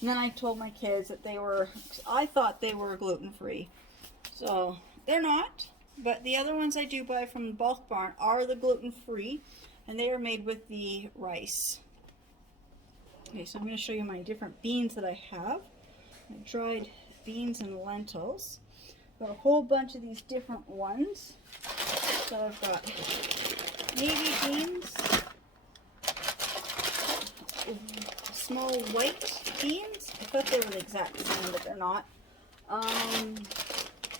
And then I told my kids that I thought they were gluten-free. So they're not. But the other ones I do buy from the Bulk Barn are the gluten-free. And they are made with the rice. Okay, so I'm going to show you my different beans that I have. Dried beans and lentils. Got a whole bunch of these different ones. So I've got navy beans, small white beans. I thought they were the exact same, but they're not.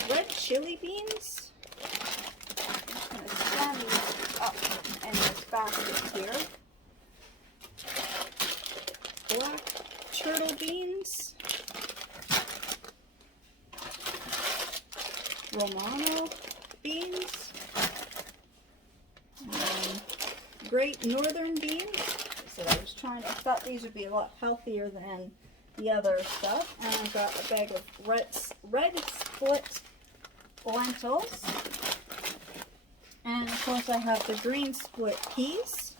Red chili beans. I'm just going to stand these up in this basket here. Black turtle beans. Romano beans. Great Northern beans. So I thought these would be a lot healthier than the other stuff. And I've got a bag of red split lentils. And of course I have the green split peas.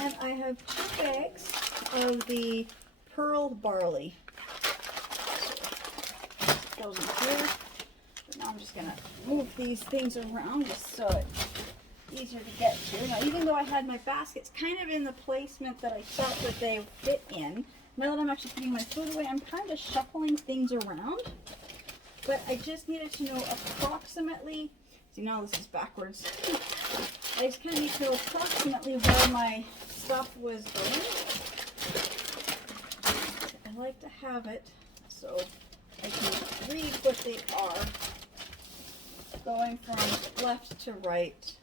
And I have 2 bags of the pearl barley. So, goes in here. But now I'm just going to move these things around just so it's easier to get to. Now, even though I had my baskets kind of in the placement that I thought that they fit in, now that I'm actually putting my food away, I'm kind of shuffling things around. But I just needed to know approximately, see now this is backwards, I just kind of need to know approximately where my stuff was going. I like to have it so I can read what they are, going from left to right.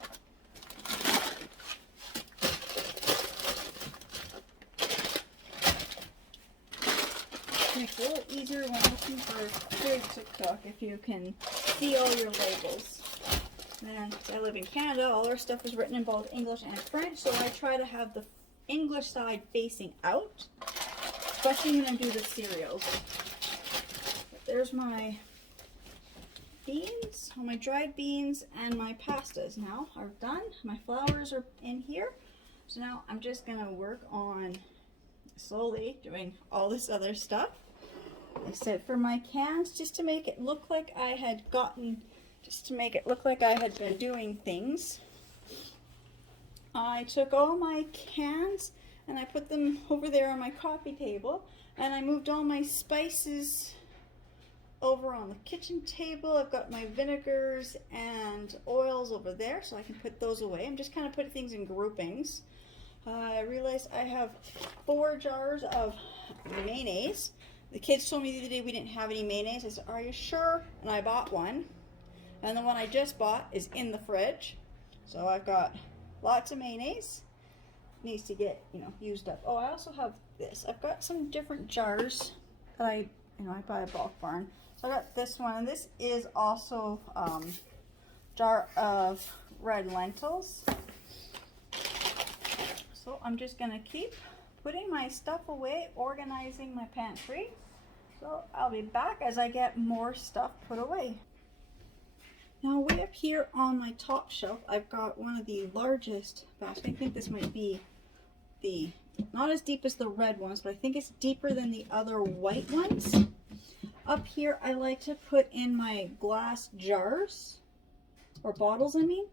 It makes it a little easier when looking for food to cook if you can see all your labels. And I live in Canada, all our stuff is written in both English and French, so I try to have the English side facing out, especially when I do the cereals. But there's my beans, all my dried beans, and my pastas now are done. My flours are in here. So now I'm just going to work on slowly doing all this other stuff. Except for my cans, just to make it look like I had been doing things. I took all my cans and I put them over there on my coffee table, and I moved all my spices over on the kitchen table. I've got my vinegars and oils over there, so I can put those away. I'm just kind of putting things in groupings. I realized I have 4 jars of mayonnaise. The kids told me the other day we didn't have any mayonnaise. I said, are you sure? And I bought one. And the one I just bought is in the fridge. So I've got lots of mayonnaise. Needs to get, used up. Oh, I also have this. I've got some different jars that I buy at Bulk Barn. So I got this one. And this is also jar of red lentils. So I'm just going to keep putting my stuff away, organizing my pantry. So I'll be back as I get more stuff put away. Now way up here on my top shelf, I've got one of the largest baskets. I think this might be not as deep as the red ones, but I think it's deeper than the other white ones. Up here, I like to put in my glass jars, or bottles I mean,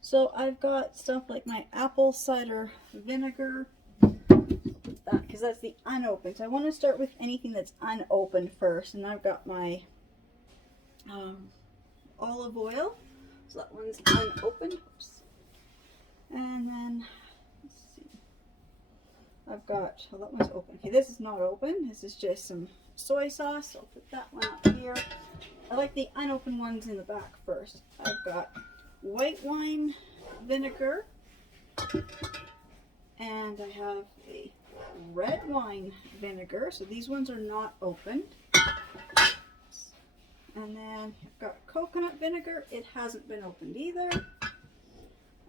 So I've got stuff like my apple cider vinegar, because that's the unopened. So I want to start with anything that's unopened first. And I've got my olive oil. So that one's unopened. Oops. And then, let's see. I've got, well, that one's open. Okay, this is not open. This is just some soy sauce. I'll put that one up here. I like the unopened ones in the back first. I've got white wine vinegar. And I have a red wine vinegar. So these ones are not opened. And then I've got coconut vinegar. It hasn't been opened either.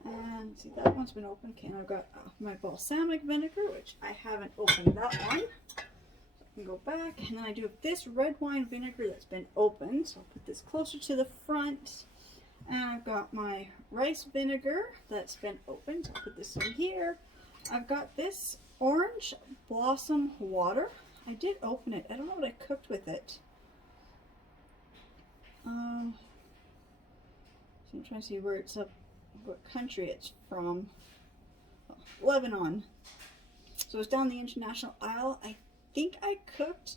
And see, that one's been opened. Okay, and I've got my balsamic vinegar, which I haven't opened that one. So I can go back. And then I do have this red wine vinegar that's been opened. So I'll put this closer to the front. And I've got my rice vinegar that's been opened. So I'll put this on here. I've got this orange blossom water. I did open it. I don't know what I cooked with it. So I'm trying to see where it's up, what country it's from. Oh, Lebanon. So it's down the international aisle. I think I cooked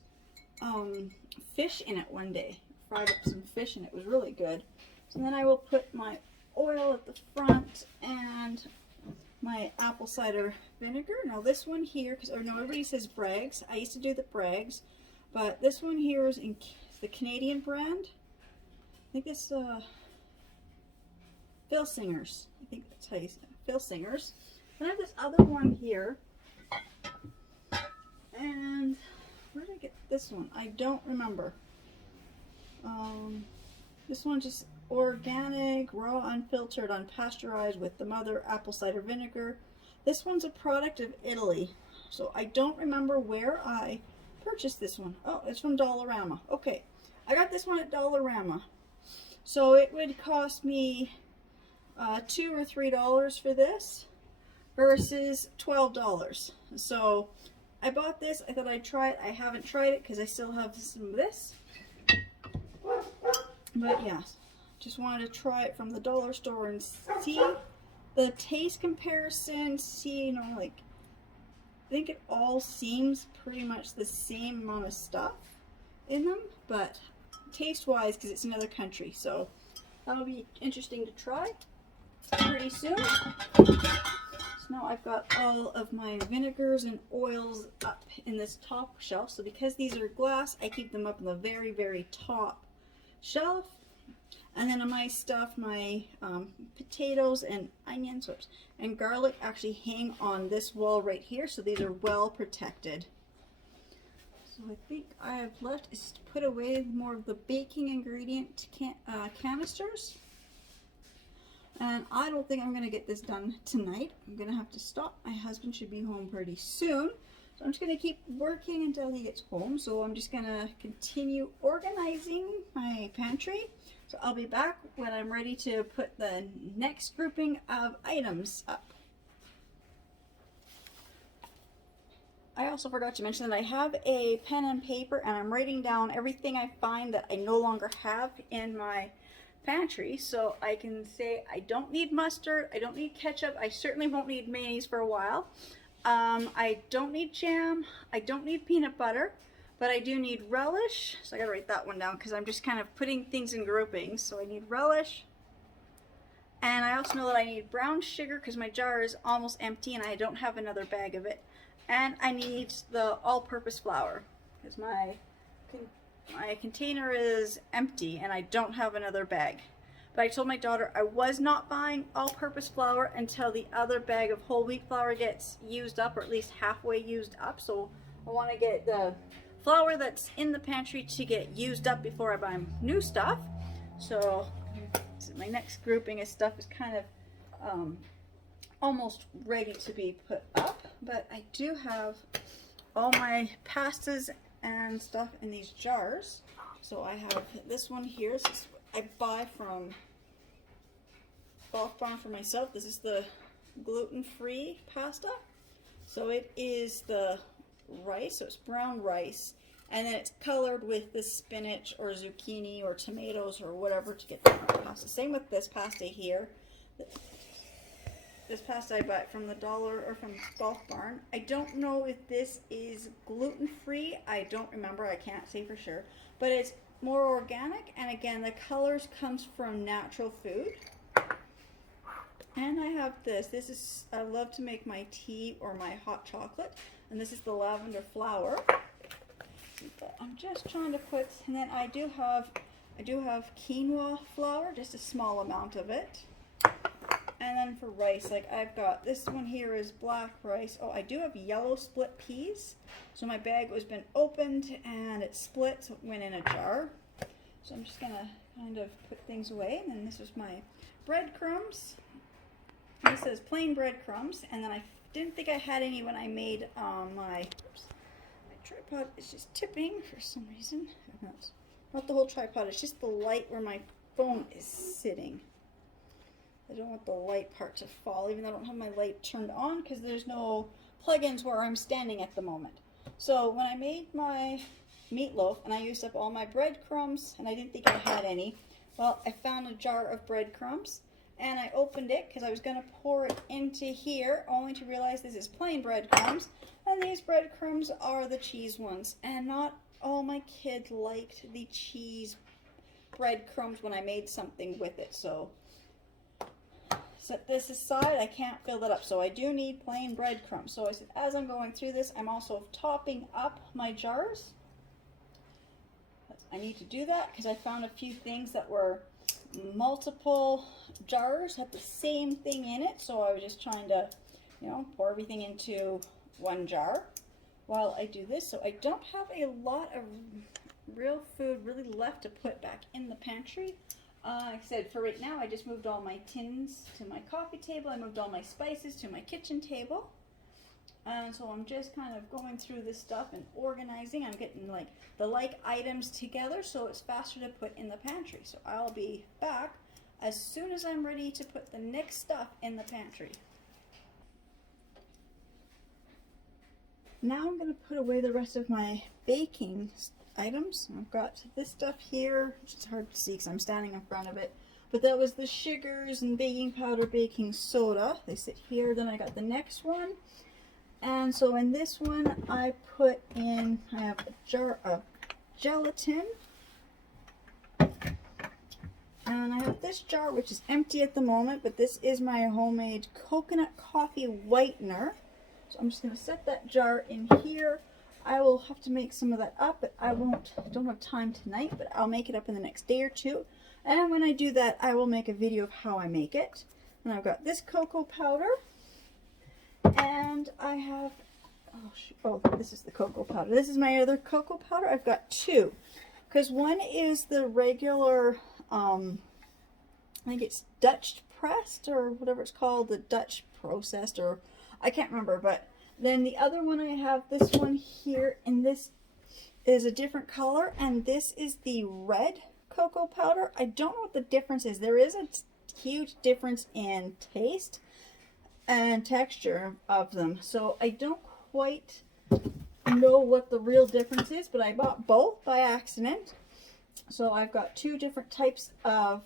fish in it one day. Fried up some fish and it was really good. So then I will put my oil at the front and my apple cider vinegar. Now this one here, because I know everybody says Bragg's. I used to do the Bragg's, but this one here is in the Canadian brand. I think it's Phil Singers. I think that's how you say it. Phil Singers. Then I have this other one here. And where did I get this one? I don't remember. This one just organic, raw, unfiltered, unpasteurized with the mother apple cider vinegar. This one's a product of Italy. So I don't remember where I purchased this one. Oh, it's from Dollarama. Okay. I got this one at Dollarama. So it would cost me $2 or $3 for this versus $12. So I bought this. I thought I'd try it. I haven't tried it because I still have some of this. But yeah, just wanted to try it from the dollar store and see the taste comparison. See, you know, like, I think it all seems pretty much the same amount of stuff in them, but taste-wise, because it's another country, so that'll be interesting to try pretty soon. So now I've got all of my vinegars and oils up in this top shelf. So because these are glass, I keep them up in the very, very top shelf. And then my stuff, my potatoes and onions and garlic actually hang on this wall right here. So these are well protected. So I think I have left is to put away more of the baking ingredient canisters. And I don't think I'm going to get this done tonight. I'm going to have to stop. My husband should be home pretty soon. So I'm just going to keep working until he gets home. So I'm just going to continue organizing my pantry. So I'll be back when I'm ready to put the next grouping of items up. I also forgot to mention that I have a pen and paper and I'm writing down everything I find that I no longer have in my pantry, so I can say I don't need mustard, I don't need ketchup, I certainly won't need mayonnaise for a while. I don't need jam, I don't need peanut butter, but I do need relish. So I gotta write that one down because I'm just kind of putting things in groupings. So I need relish, and I also know that I need brown sugar because my jar is almost empty and I don't have another bag of it. And I need the all-purpose flour because my container is empty and I don't have another bag. But I told my daughter I was not buying all-purpose flour until the other bag of whole wheat flour gets used up, or at least halfway used up. So I want to get the flour that's in the pantry to get used up before I buy new stuff. So my next grouping of stuff is kind of almost ready to be put up, but I do have all my pastas and stuff in these jars. So I have this one here. This is what I buy from Golf Barn for myself. This is the gluten-free pasta. So it is the rice, so it's brown rice, and then it's colored with the spinach or zucchini or tomatoes or whatever to get the pasta. Same with this pasta here. this pasta I bought from the dollar or from Golf Barn. I don't know if this is gluten-free. I don't remember. I can't say for sure. But it's more organic, and again, the colors comes from natural food. And I have this. This is, I love to make my tea or my hot chocolate. And this is the lavender flower. But I'm just trying to put, and then I do have quinoa flour, just a small amount of it. And then for rice, like I've got, this one here is black rice. Oh, I do have yellow split peas. So my bag has been opened and it's split, so it went in a jar. So I'm just gonna kind of put things away. And then this is my breadcrumbs. This says plain breadcrumbs, and then I didn't think I had any when I made my tripod. Is just tipping for some reason. Not the whole tripod, it's just the light where my phone is sitting. I don't want the light part to fall, even though I don't have my light turned on because there's no plugins where I'm standing at the moment. So when I made my meatloaf and I used up all my breadcrumbs and I didn't think I had any, well, I found a jar of breadcrumbs and I opened it because I was going to pour it into here, only to realize this is plain breadcrumbs, and these breadcrumbs are the cheese ones, and not all my kids liked the cheese breadcrumbs when I made something with it. So set this aside, I can't fill that up, so I do need plain breadcrumbs. So I said, as I'm going through this, I'm also topping up my jars. I need to do that because I found a few things that were multiple jars, had the same thing in it, so I was just trying to, you know, pour everything into one jar while I do this. So I don't have a lot of real food really left to put back in the pantry. Like I said, for right now, I just moved all my tins to my coffee table. I moved all my spices to my kitchen table. And so I'm just kind of going through this stuff and organizing. I'm getting like the like items together so it's faster to put in the pantry. So I'll be back as soon as I'm ready to put the next stuff in the pantry. Now I'm going to put away the rest of my baking items. I've got this stuff here, which is hard to see because I'm standing in front of it. But that was the sugars and baking powder, baking soda. They sit here. Then I got the next one. And so in this one, I put in, I have a jar of gelatin. And I have this jar, which is empty at the moment, but this is my homemade coconut coffee whitener. So I'm just going to set that jar in here. I will have to make some of that up, but I don't have time tonight, but I'll make it up in the next day or two. And when I do that, I will make a video of how I make it. And I've got this cocoa powder. And I have, this is the cocoa powder. This is my other cocoa powder. I've got two. Because one is the regular, I think it's Dutch pressed or whatever it's called, the Dutch processed, or I can't remember. But then the other one, I have this one here, and this is a different color. And this is the red cocoa powder. I don't know what the difference is. There is a huge difference in taste and texture of them, so I don't quite know what the real difference is, but I bought both by accident. So I've got two different types of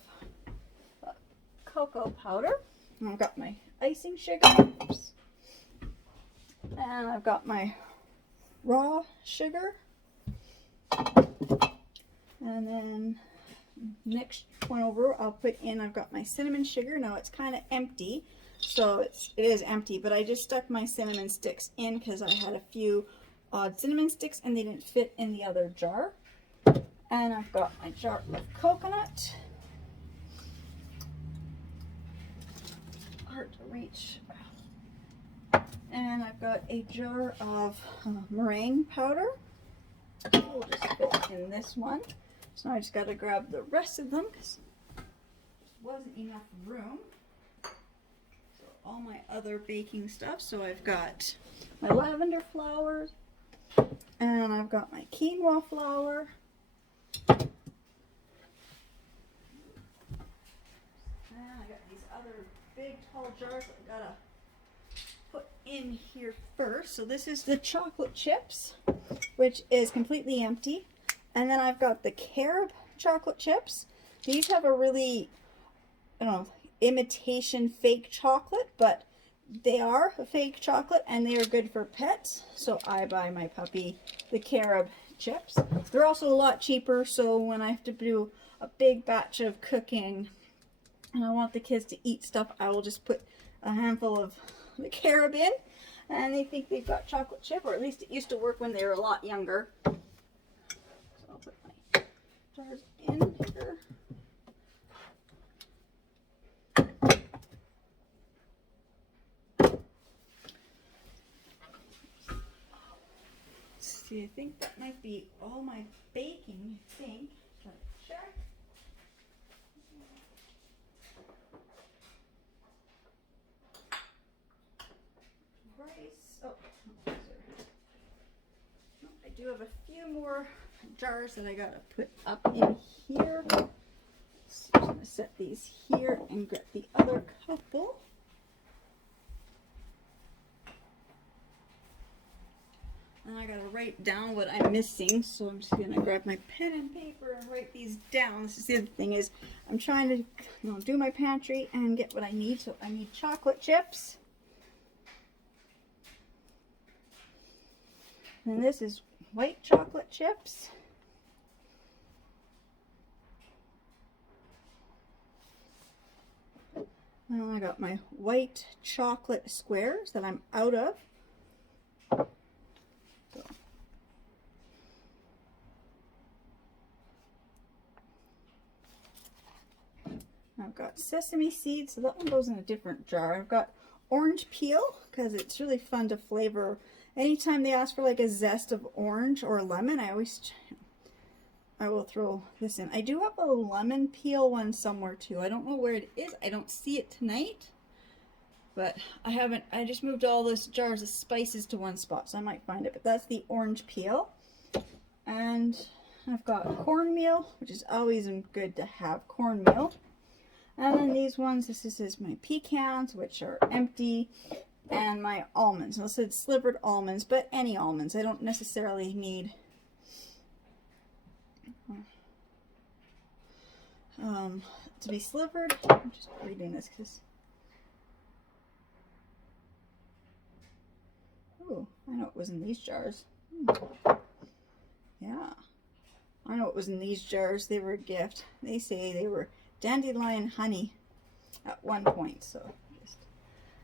cocoa powder. And I've got my icing sugar. Oops. And I've got my raw sugar. And then next one over, I'll put in, I've got my cinnamon sugar. Now it's kind of empty. So it is empty, but I just stuck my cinnamon sticks in because I had a few odd cinnamon sticks and they didn't fit in the other jar. And I've got my jar of coconut. Hard to reach. And I've got a jar of meringue powder. We'll just fit in this one. So now I just got to grab the rest of them because there wasn't enough room. All my other baking stuff. So I've got my lavender flour, and I've got my quinoa flour, and I got these other big tall jars that I gotta put in here first. So this is the chocolate chips, which is completely empty, and then I've got the Carob chocolate chips. These have a really, I don't know, imitation fake chocolate, but they are a fake chocolate and they are good for pets. So I buy my puppy the Carob chips. They're also a lot cheaper, so when I have to do a big batch of cooking and I want the kids to eat stuff, I will just put a handful of the Carob in and they think they've got chocolate chip, or at least it used to work when they were a lot younger. So I'll put my jars in here. See, I think that might be all my baking, I think. Try to check. Rice. Oh, sorry. I do have a few more jars that I gotta put up in here. So I'm just gonna set these here and get the other couple. And I gotta write down what I'm missing, so I'm just gonna grab my pen and paper and write these down. This is the other thing, is I'm trying to do my pantry and get what I need. So I need chocolate chips. And this is white chocolate chips. And I got my white chocolate squares that I'm out of. I've got sesame seeds, so that one goes in a different jar. I've got orange peel, because it's really fun to flavor. Anytime they ask for like a zest of orange or lemon, I will throw this in. I do have a lemon peel one somewhere too. I don't know where it is. I don't see it tonight. But I just moved all those jars of spices to one spot, so I might find it. But that's the orange peel. And I've got cornmeal, which is always good to have cornmeal. And then these ones, this is my pecans, which are empty, and my almonds. I said slivered almonds, but any almonds. I don't necessarily need to be slivered. I'm just reading this because, oh, I know it was in these jars. Yeah, I know it was in these jars. They were a gift. They say they were dandelion honey at one point, so just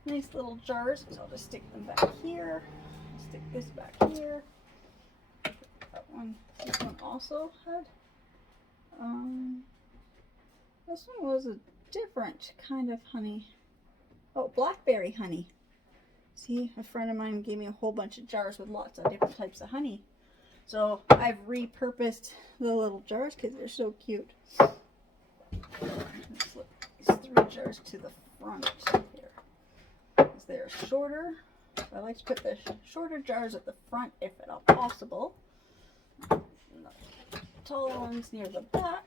nice little jars. So I'll just stick them back here. I'll stick this back here. That one, this one also had this one was a different kind of honey. Oh, blackberry honey. See, a friend of mine gave me a whole bunch of jars with lots of different types of honey, so I've repurposed the little jars because they're so cute. Flip these 3 jars to the front here, because they're shorter. I like to put the shorter jars at the front if at all possible. And the taller ones near the back.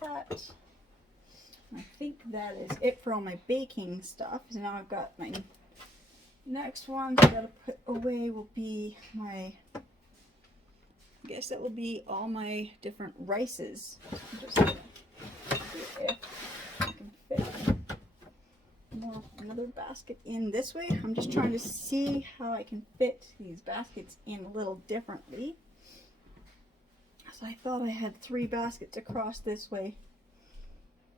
That. I think that is it for all my baking stuff. So now I've got my next ones I gotta put away will be my, I guess that will be all my different rices. I'm just gonna see if I can fit another basket in this way. I'm just trying to see how I can fit these baskets in a little differently. So I thought I had 3 baskets across this way,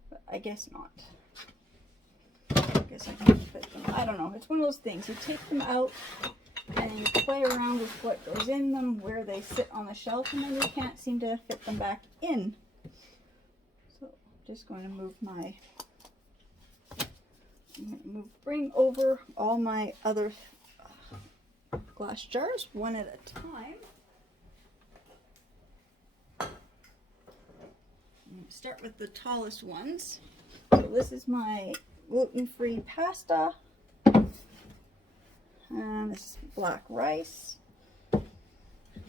but I guess not. I guess I can fit them. I don't know. It's one of those things. You take them out and you play around with what goes in them, where they sit on the shelf, and then you can't seem to fit them back in. So I'm just going to move my, bring over all my other glass jars one at a time. Start with the tallest ones. So this is my gluten-free pasta. And this is black rice.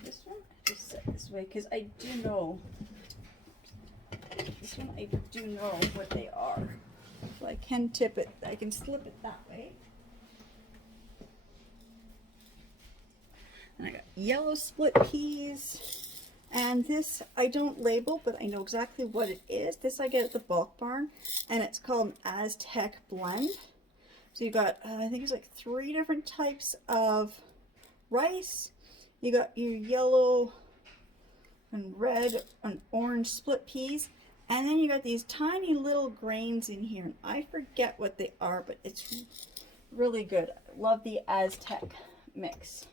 This one I just set this way because I do know, this one I do know what they are. So I can tip it, I can slip it that way. And I got yellow split peas. And this I don't label, but I know exactly what it is. This I get at the Bulk Barn, and it's called an Aztec blend. So you got, I think it's like 3 different types of rice. You got your yellow and red and orange split peas. And then you got these tiny little grains in here. And I forget what they are, but it's really good. I love the Aztec mix.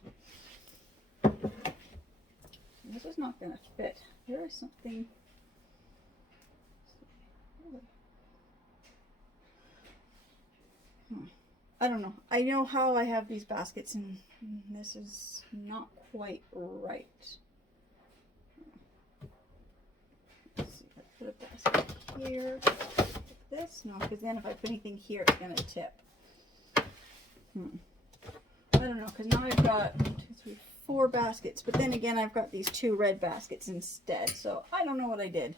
This is not going to fit. There is something. I don't know. I know how I have these baskets, and this is not quite right. Let's see. Let's put a basket here. Like this. No, because then if I put anything here, it's going to tip. I don't know, because now I've got 1, 2, 3, 4 baskets, but then again I've got these 2 red baskets instead, so I don't know what I did.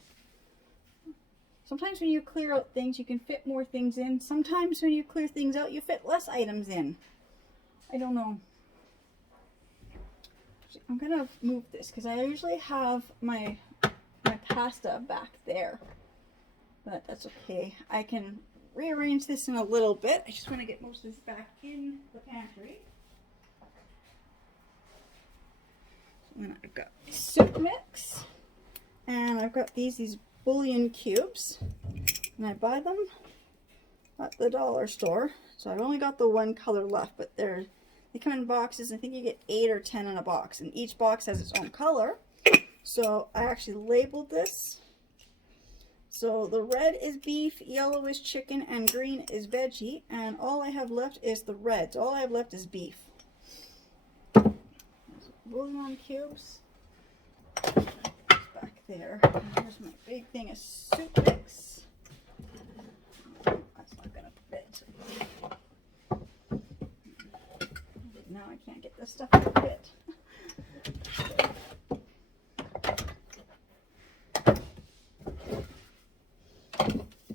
Sometimes when you clear out things, you can fit more things in. Sometimes when you clear things out, you fit less items in. I don't know. I'm gonna move this because I usually have my pasta back there, but that's okay. I can rearrange this in a little bit. I just want to get most of this back in the pantry. And I've got soup mix, and I've got these bouillon cubes, and I buy them at the dollar store. So I've only got the 1 color left, but they come in boxes. I think you get 8 or 10 in a box, and each box has its own color. So I actually labeled this. So the red is beef, yellow is chicken, and green is veggie, and all I have left is the reds. All I have left is beef. Bouillon cubes back there. And here's my big thing of soup mix. That's not gonna fit. Now I can't get this stuff to fit.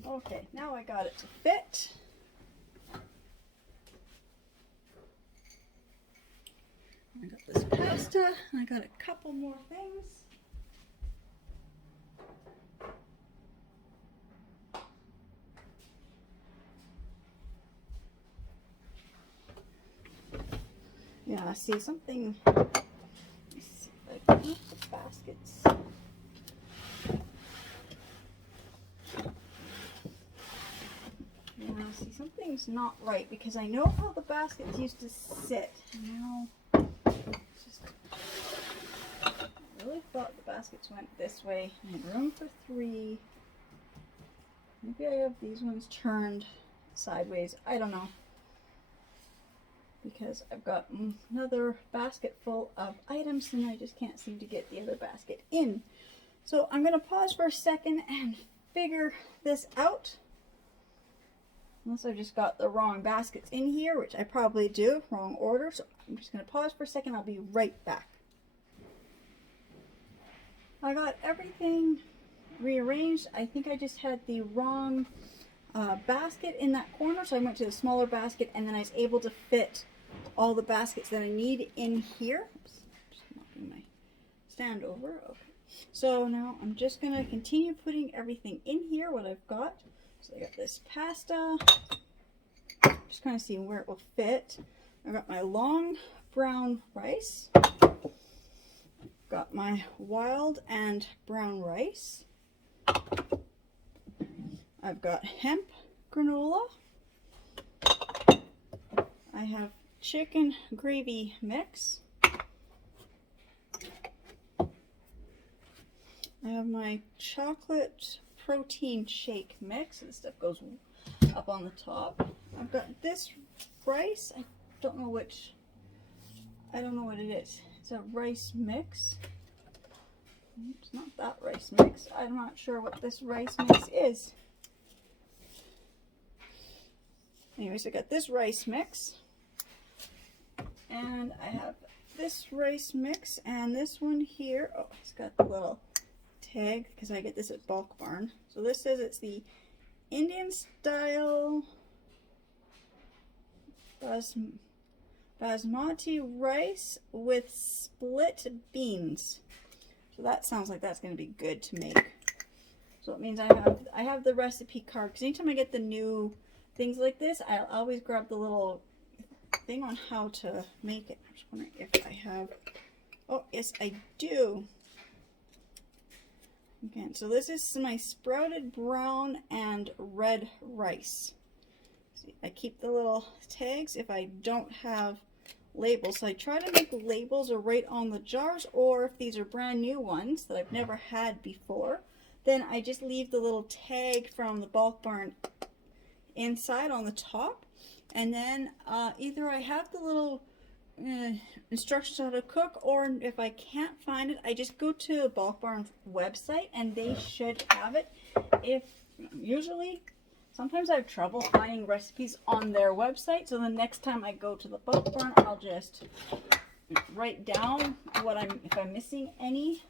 Okay, now I got it to fit. I got this pasta, and I got a couple more things. Yeah, see something. Let's see if I can get the baskets. Yeah, see something's not right because I know how the baskets used to sit. Now, I really thought the baskets went this way. I had room for 3. Maybe I have these ones turned sideways. I don't know. Because I've got another basket full of items and I just can't seem to get the other basket in. So I'm going to pause for a second and figure this out. Unless I've just got the wrong baskets in here, which I probably do, wrong order. So I'm just going to pause for a second. I'll be right back. I got everything rearranged. I think I just had the wrong basket in that corner, so I went to the smaller basket, and then I was able to fit all the baskets that I need in here. Oops, just knocking my stand over. Okay. So now I'm just going to continue putting everything in here, what I've got. So I got this pasta. Just kind of seeing where it will fit. I got my long brown rice. Got my wild and brown rice. I've got hemp granola. I have chicken gravy mix. I have my chocolate protein shake mix. This stuff goes up on the top. I've got this rice. I don't know what it is. It's a rice mix. It's not that rice mix. I'm not sure what this rice mix is. Anyways, I got this rice mix. And I have this rice mix and this one here. Oh, it's got the little tag because I get this at Bulk Barn. So this says it's the Indian style basmati rice with split beans. So that sounds like that's going to be good to make. So it means I have the recipe card, because anytime I get the new things like this, I'll always grab the little thing on how to make it. I'm just wondering if I have, oh yes I do. Again, so this is my sprouted brown and red rice. See, I keep the little tags if I don't have labels. So I try to make labels or right on the jars, or if these are brand new ones that I've never had before, then I just leave the little tag from the bulk barn inside on the top. And then either I have the little instructions on how to cook, or if I can't find it, I just go to Bulk Barn's website and they should have it. Sometimes I have trouble finding recipes on their website, so the next time I go to the Bulk Barn, I'll just write down if I'm missing any.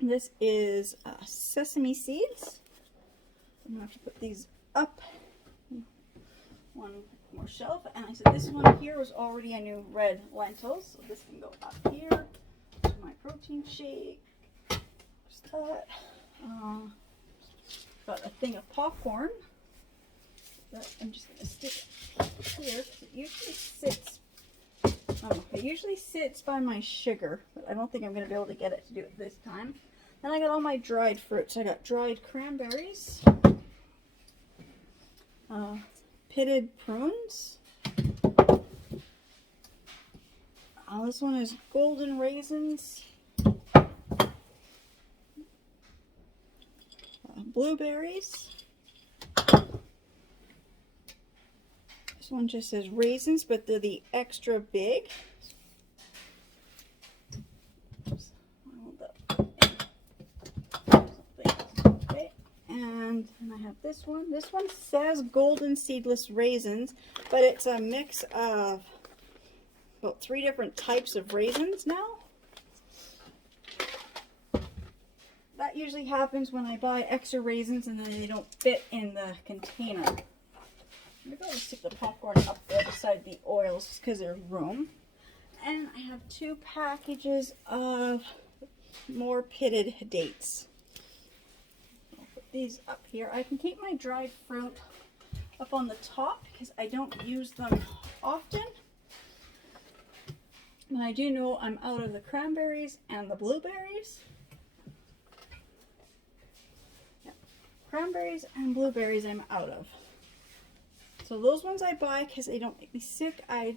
This is sesame seeds. I'm gonna have to put these up one more shelf, and I said this one here was already a new red lentils, so this can go up here to my protein shake. Just that. Got a thing of popcorn that I'm just going to stick here. It usually sits by my sugar, but I don't think I'm going to be able to get it to do it this time. Then I got all my dried fruits. I got dried cranberries, pitted prunes. This one is golden raisins, blueberries. This one just says raisins, but they're the extra big. Okay, and then I have this one. This one says golden seedless raisins, but it's a mix of about 3 different types of raisins now. That usually happens when I buy extra raisins and then they don't fit in the container. Maybe I'll just stick the popcorn up there beside the oils because there's room. And I have 2 packages of more pitted dates. I'll put these up here. I can keep my dried fruit up on the top because I don't use them often. And I do know I'm out of the cranberries and the blueberries. Yeah. Cranberries and blueberries I'm out of. So those ones I buy because they don't make me sick. I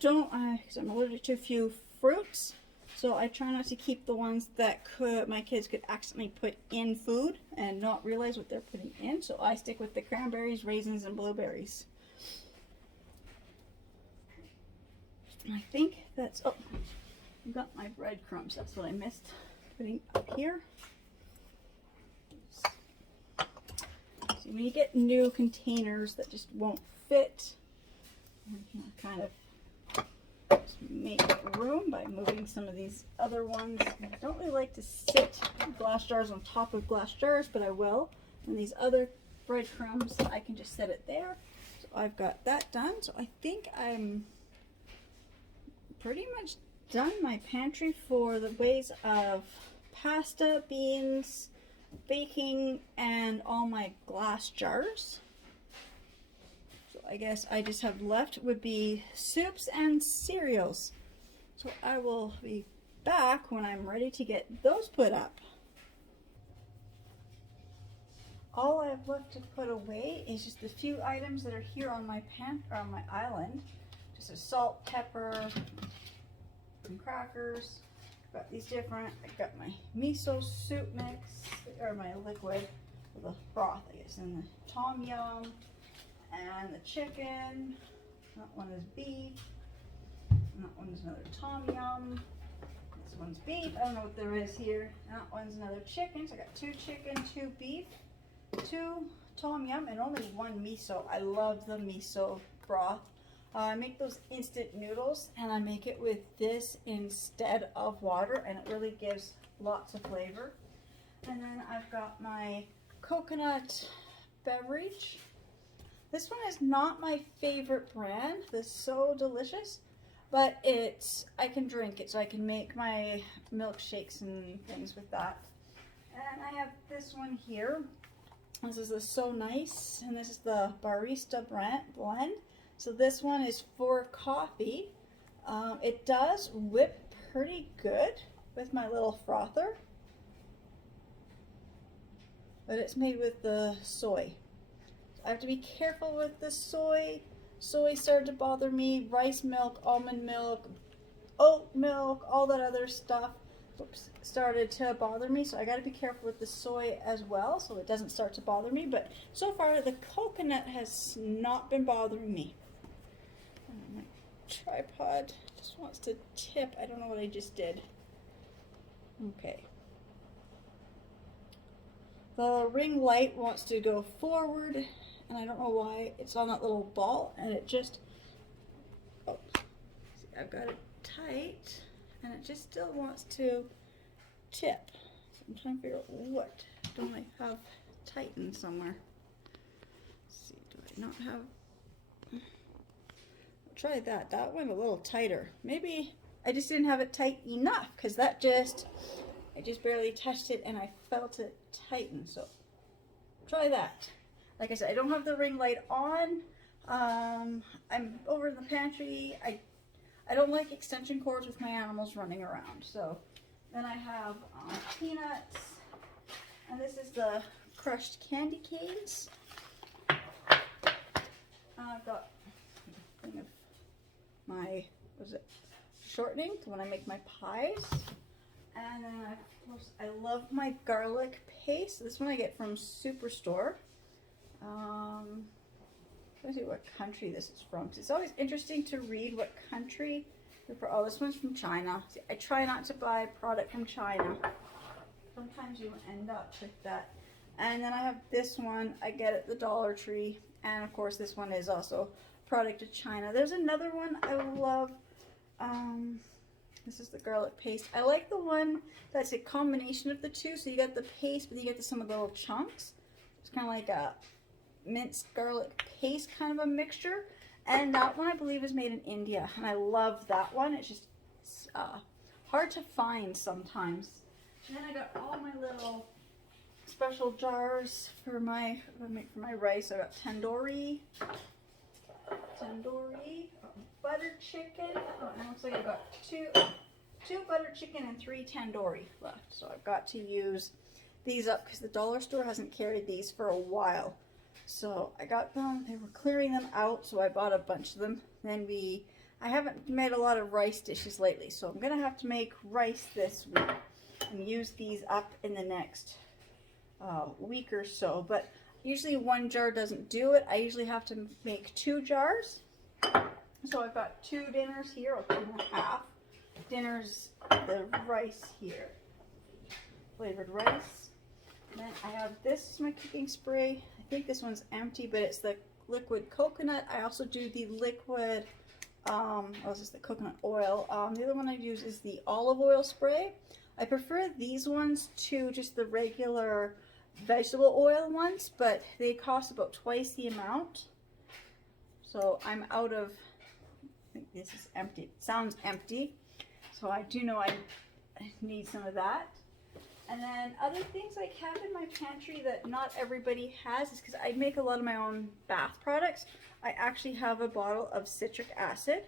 don't, because I'm allergic to a few fruits. So I try not to keep the ones that my kids could accidentally put in food and not realize what they're putting in. So I stick with the cranberries, raisins, and blueberries. I think that's, oh, I've got my breadcrumbs. That's what I missed putting up here. See, when you get new containers that just won't fit, you can kind of just make room by moving some of these other ones. I don't really like to sit glass jars on top of glass jars, but I will. And these other breadcrumbs, I can just set it there. So I've got that done. So I think I'm pretty much done my pantry for the ways of pasta, beans, baking, and all my glass jars. So I guess I just have left would be soups and cereals. So I will be back when I'm ready to get those put up. All I have left to put away is just the few items that are here on my island. Just a salt, pepper, and crackers. Got these different. I got my miso soup mix, or my liquid with the broth, I guess, and the tom yum, and the chicken. That one is beef. And that one's another tom yum. This one's beef. I don't know what there is here. That one's another chicken. So I got 2 chicken, 2 beef, 2 tom yum, and only 1 miso. I love the miso broth. I make those instant noodles, and I make it with this instead of water, and it really gives lots of flavor. And then I've got my coconut beverage. This one is not my favorite brand. This is so delicious. but I can drink it, so I can make my milkshakes and things with that. And I have this one here. This is the So Nice, and this is the Barista blend. So this one is for coffee. It does whip pretty good with my little frother, but it's made with the soy. So I have to be careful with the soy. Soy started to bother me. Rice milk, almond milk, oat milk, all that other stuff started to bother me. So I got to be careful with the soy as well, so it doesn't start to bother me. But so far, the coconut has not been bothering me. My tripod just wants to tip. I don't know what I just did. Okay. The ring light wants to go forward, and I don't know why. It's on that little ball, and it just, oh, see, I've got it tight, and it just still wants to tip. So I'm trying to figure out what don't I have tightened somewhere. Let's see, do I not have, I'll try that. That went a little tighter. Maybe I just didn't have it tight enough, because that just, I just barely touched it and I felt it tighten. So try that. Like I said, I don't have the ring light on. I'm over in the pantry. I don't like extension cords with my animals running around. So then I have peanuts, and this is the crushed candy canes. I've got a thing of my, what is it, shortening when I make my pies. And then, of course, I love my garlic paste. This one I get from Superstore. Let's see what country this is from. It's always interesting to read what country. Oh, this one's from China. See, I try not to buy product from China. Sometimes you end up with that. And then I have this one I get at the Dollar Tree. And of course, this one is also product of China. There's another one I love. This is the garlic paste. I like the one that's a combination of the two. So you got the paste, but you get some of the little chunks. It's kind of like a minced garlic paste kind of a mixture. And that one I believe is made in India. And I love that one. It's just hard to find sometimes. And then I got all my little special jars for my rice. I got tandoori, buttered chicken. Oh, and it looks like I've got two buttered chicken and 3 tandoori left. So I've got to use these up because the dollar store hasn't carried these for a while. So I got them. They were clearing them out, so I bought a bunch of them. Then I haven't made a lot of rice dishes lately, so I'm gonna have to make rice this week and use these up in the next week or so. But usually one jar doesn't do it. I usually have to make 2 jars. So I've got 2 dinners here, or 2.5 dinners. The rice here, flavored rice. And then I have this, my cooking spray. I think this one's empty, but it's the liquid coconut. I also do the liquid, this is the coconut oil. The other one I use is the olive oil spray. I prefer these ones to just the regular vegetable oil ones, but they cost about twice the amount. So I'm out of, I think this is empty. It sounds empty. So I do know I need some of that. And then other things I have in my pantry that not everybody has is because I make a lot of my own bath products. I actually have a bottle of citric acid.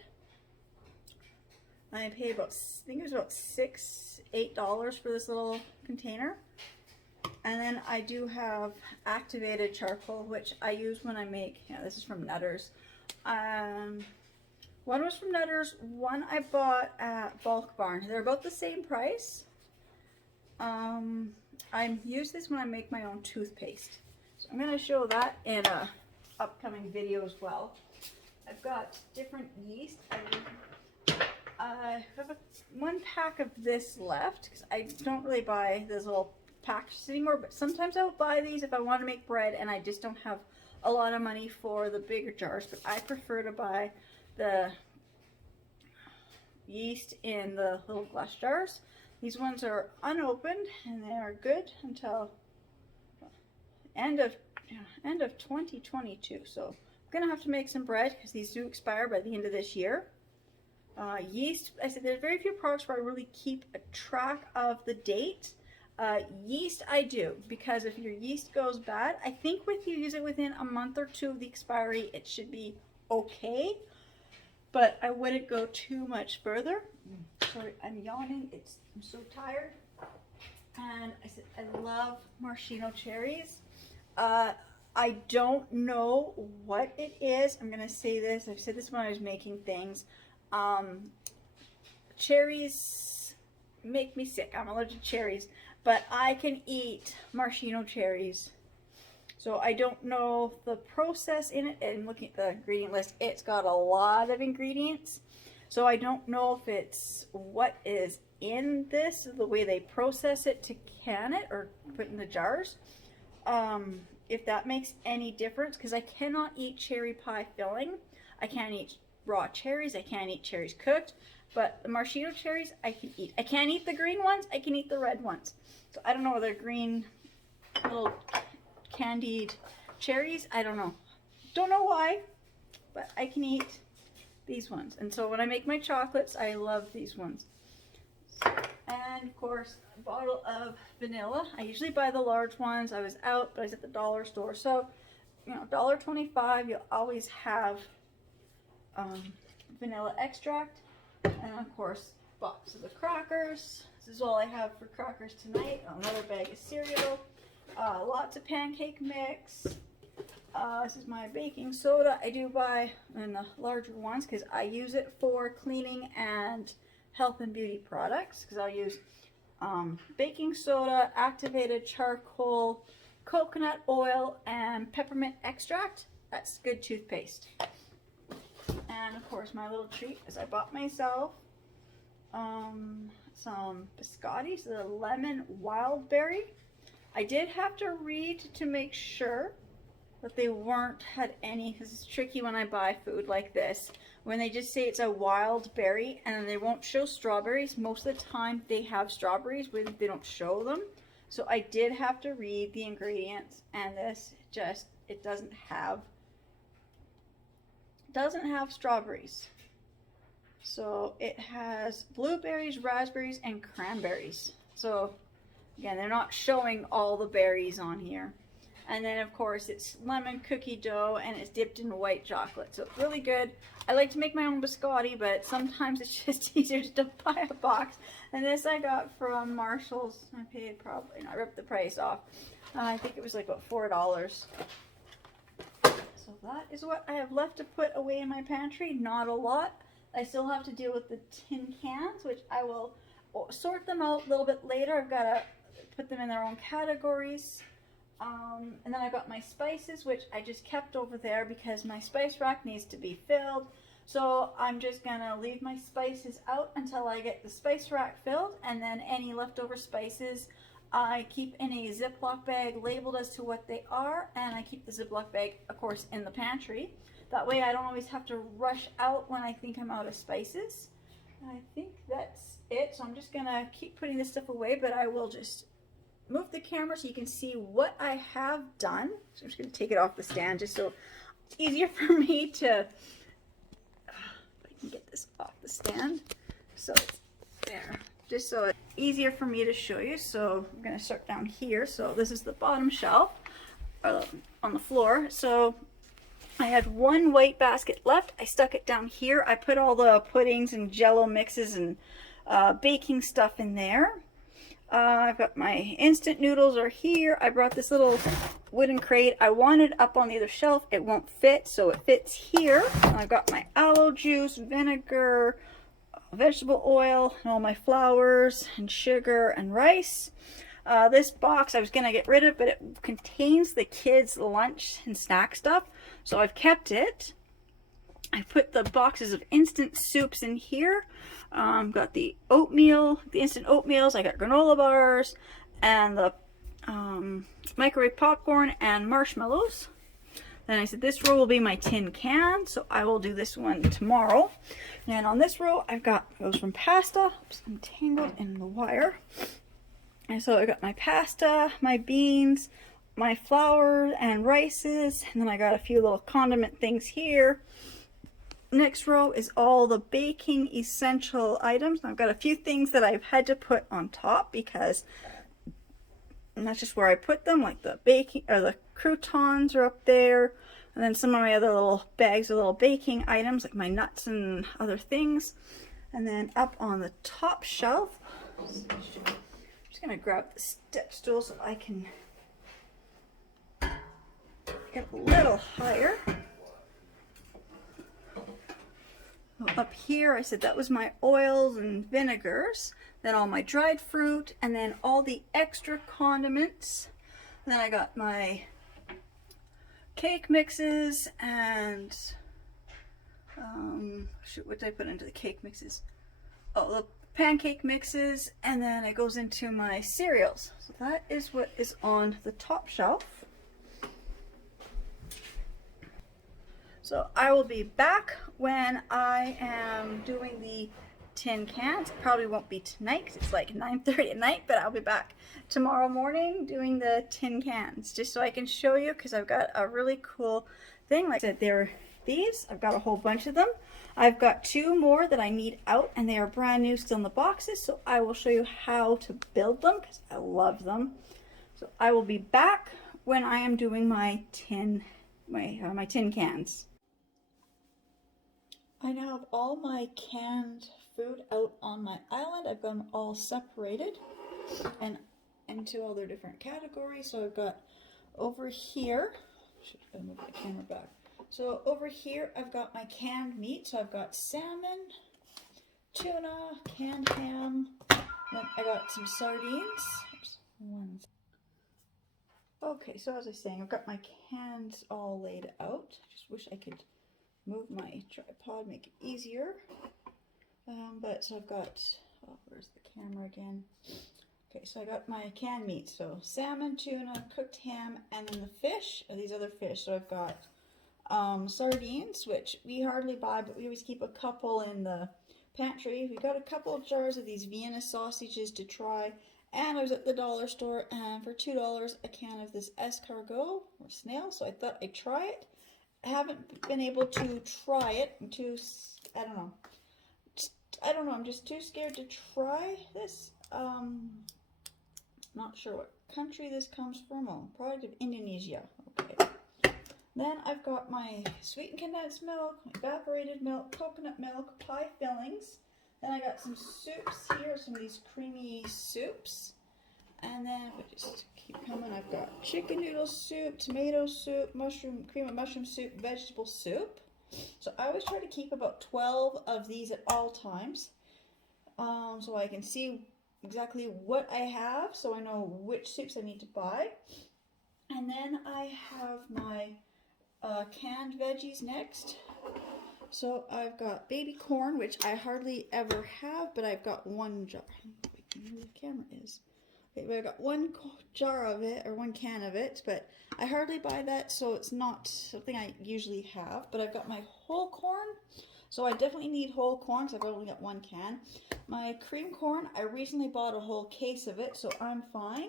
I paid about, I think it was about $8 for this little container. And then I do have activated charcoal, which I use when I make, this is from Nutters. One was from Nutters, one I bought at Bulk Barn. They're about the same price. I use this when I make my own toothpaste. So I'm going to show that in a upcoming video as well. I've got different yeast. I have one pack of this left because I don't really buy those little packs anymore, but sometimes I'll buy these if I want to make bread and I just don't have a lot of money for the bigger jars, but I prefer to buy the yeast in the little glass jars. These ones are unopened and they are good until end of 2022. So I'm gonna have to make some bread because these do expire by the end of this year. Yeast, I said there's very few products where I really keep a track of the date. Yeast I do, because if your yeast goes bad, I think if you use it within a month or two of the expiry, it should be okay. But I wouldn't go too much further. Sorry, I'm yawning. I'm so tired. And I said I love maraschino cherries. I don't know what it is. I'm gonna say this. I've said this when I was making things. Cherries make me sick. I'm allergic to cherries, but I can eat maraschino cherries. So I don't know the process in it, and looking at the ingredient list, it's got a lot of ingredients. So I don't know if it's what is in this, the way they process it to can it or put it in the jars. If that makes any difference, because I cannot eat cherry pie filling. I can't eat raw cherries. I can't eat cherries cooked. But the maraschino cherries I can eat. I can't eat the green ones. I can eat the red ones. So I don't know whether green little candied cherries. I don't know. Don't know why, but I can eat these ones. And so when I make my chocolates, I love these ones. And of course, a bottle of vanilla. I usually buy the large ones. I was out, but I was at the dollar store. So, you know, $1.25, you'll always have vanilla extract. And of course, boxes of crackers. This is all I have for crackers tonight. Another bag of cereal. Lots of pancake mix. This is my baking soda. I do buy in the larger ones because I use it for cleaning and health and beauty products, because I'll use baking soda, activated charcoal, coconut oil, and peppermint extract. That's good toothpaste. And of course, my little treat is I bought myself some biscottis, the lemon wild berry. I did have to read to make sure that they had any, because it's tricky when I buy food like this. When they just say it's a wild berry and they won't show strawberries, most of the time they have strawberries, but they don't show them. So I did have to read the ingredients, and this just, it doesn't have strawberries. So it has blueberries, raspberries, and cranberries. So again, they're not showing all the berries on here. And then of course it's lemon cookie dough, and it's dipped in white chocolate. So it's really good. I like to make my own biscotti, but sometimes it's just easier to buy a box. And this I got from Marshall's. I paid probably, I ripped the price off. I think it was like about $4. So that is what I have left to put away in my pantry. Not a lot. I still have to deal with the tin cans, which I will sort them out a little bit later. I've got to put them in their own categories. And then I got my spices, which I just kept over there because my spice rack needs to be filled. So I'm just gonna leave my spices out until I get the spice rack filled, and then any leftover spices I keep in a Ziploc bag labeled as to what they are, and I keep the Ziploc bag, of course, in the pantry. That way I don't always have to rush out when I think I'm out of spices. I think that's it. So I'm just gonna keep putting this stuff away, but I will just move the camera so you can see what I have done. So I'm just going to take it off the stand just so it's easier for me to, if I can get this off the stand. So there, just so it's easier for me to show you. So I'm going to start down here. So this is the bottom shelf on the floor. So I had one white basket left. I stuck it down here. I put all the puddings and jello mixes and baking stuff in there. I've got my instant noodles are here. I brought this little wooden crate. I wanted up on the other shelf. It won't fit, so it fits here. I've got my aloe juice, vinegar, vegetable oil, and all my flours and sugar and rice. This box I was going to get rid of, but it contains the kids' lunch and snack stuff, so I've kept it. I put the boxes of instant soups in here. Got the oatmeal, the instant oatmeals. I got granola bars and the microwave popcorn and marshmallows. Then I said this row will be my tin can, so I will do this one tomorrow. And on this row, I've got those from pasta. Oops, I'm tangled in the wire. And so I got my pasta, my beans, my flour and rices, and then I got a few little condiment things here. next row is all the baking essential items. I've got a few things that I've had to put on top because that's just where I put them, like the baking or the croutons are up there. And then some of my other little bags of little baking items like my nuts and other things. And then up on the top shelf, I'm just going to grab the step stool so I can get a little higher. So up here, I said that was my oils and vinegars. Then all my dried fruit, and then all the extra condiments. And then I got my cake mixes and shoot, what did I put into the cake mixes? Oh, the pancake mixes, and then it goes into my cereals. So that is what is on the top shelf. So I will be back when I am doing the tin cans. It probably won't be tonight because it's like 9:30 at night, but I'll be back tomorrow morning doing the tin cans just so I can show you, because I've got a really cool thing. Like I said, there are these. I've got a whole bunch of them. I've got 2 more that I need out, and they are brand new still in the boxes, so I will show you how to build them because I love them. So I will be back when I am doing my tin cans. I now have all my canned food out on my island. I've got them all separated and into all their different categories. So I've got over here, should move the camera back. So over here I've got my canned meat. So I've got salmon, tuna, canned ham, then I got some sardines. Oops, okay, so as I was saying, I've got my cans all laid out. I just wish I could move my tripod, make it easier. But so I've got, oh, where's the camera again? Okay, so I got my canned meat. So salmon, tuna, cooked ham, and then the fish, or these other fish. So I've got sardines, which we hardly buy, but we always keep a couple in the pantry. We got a couple of jars of these Vienna sausages to try. And I was at the dollar store, and for $2 a can of this escargot or snail. So I thought I'd try it. I haven't been able to try it. I don't know. I'm just too scared to try this. Not sure what country this comes from. Oh, product of Indonesia. Okay. Then I've got my sweetened condensed milk, evaporated milk, coconut milk, pie fillings. Then I got some soups here, some of these creamy soups. And then if I just keep coming, I've got chicken noodle soup, tomato soup, cream of mushroom soup, vegetable soup. So I always try to keep about 12 of these at all times, so I can see exactly what I have, so I know which soups I need to buy. And then I have my canned veggies next. So I've got baby corn, which I hardly ever have, but I've got 1 jar. I don't know where the camera is. Okay, but I got 1 jar of it, or 1 can of it, but I hardly buy that, so it's not something I usually have. But I've got my whole corn, so I definitely need whole corn, because I've only got 1 can. My cream corn, I recently bought a whole case of it, so I'm fine.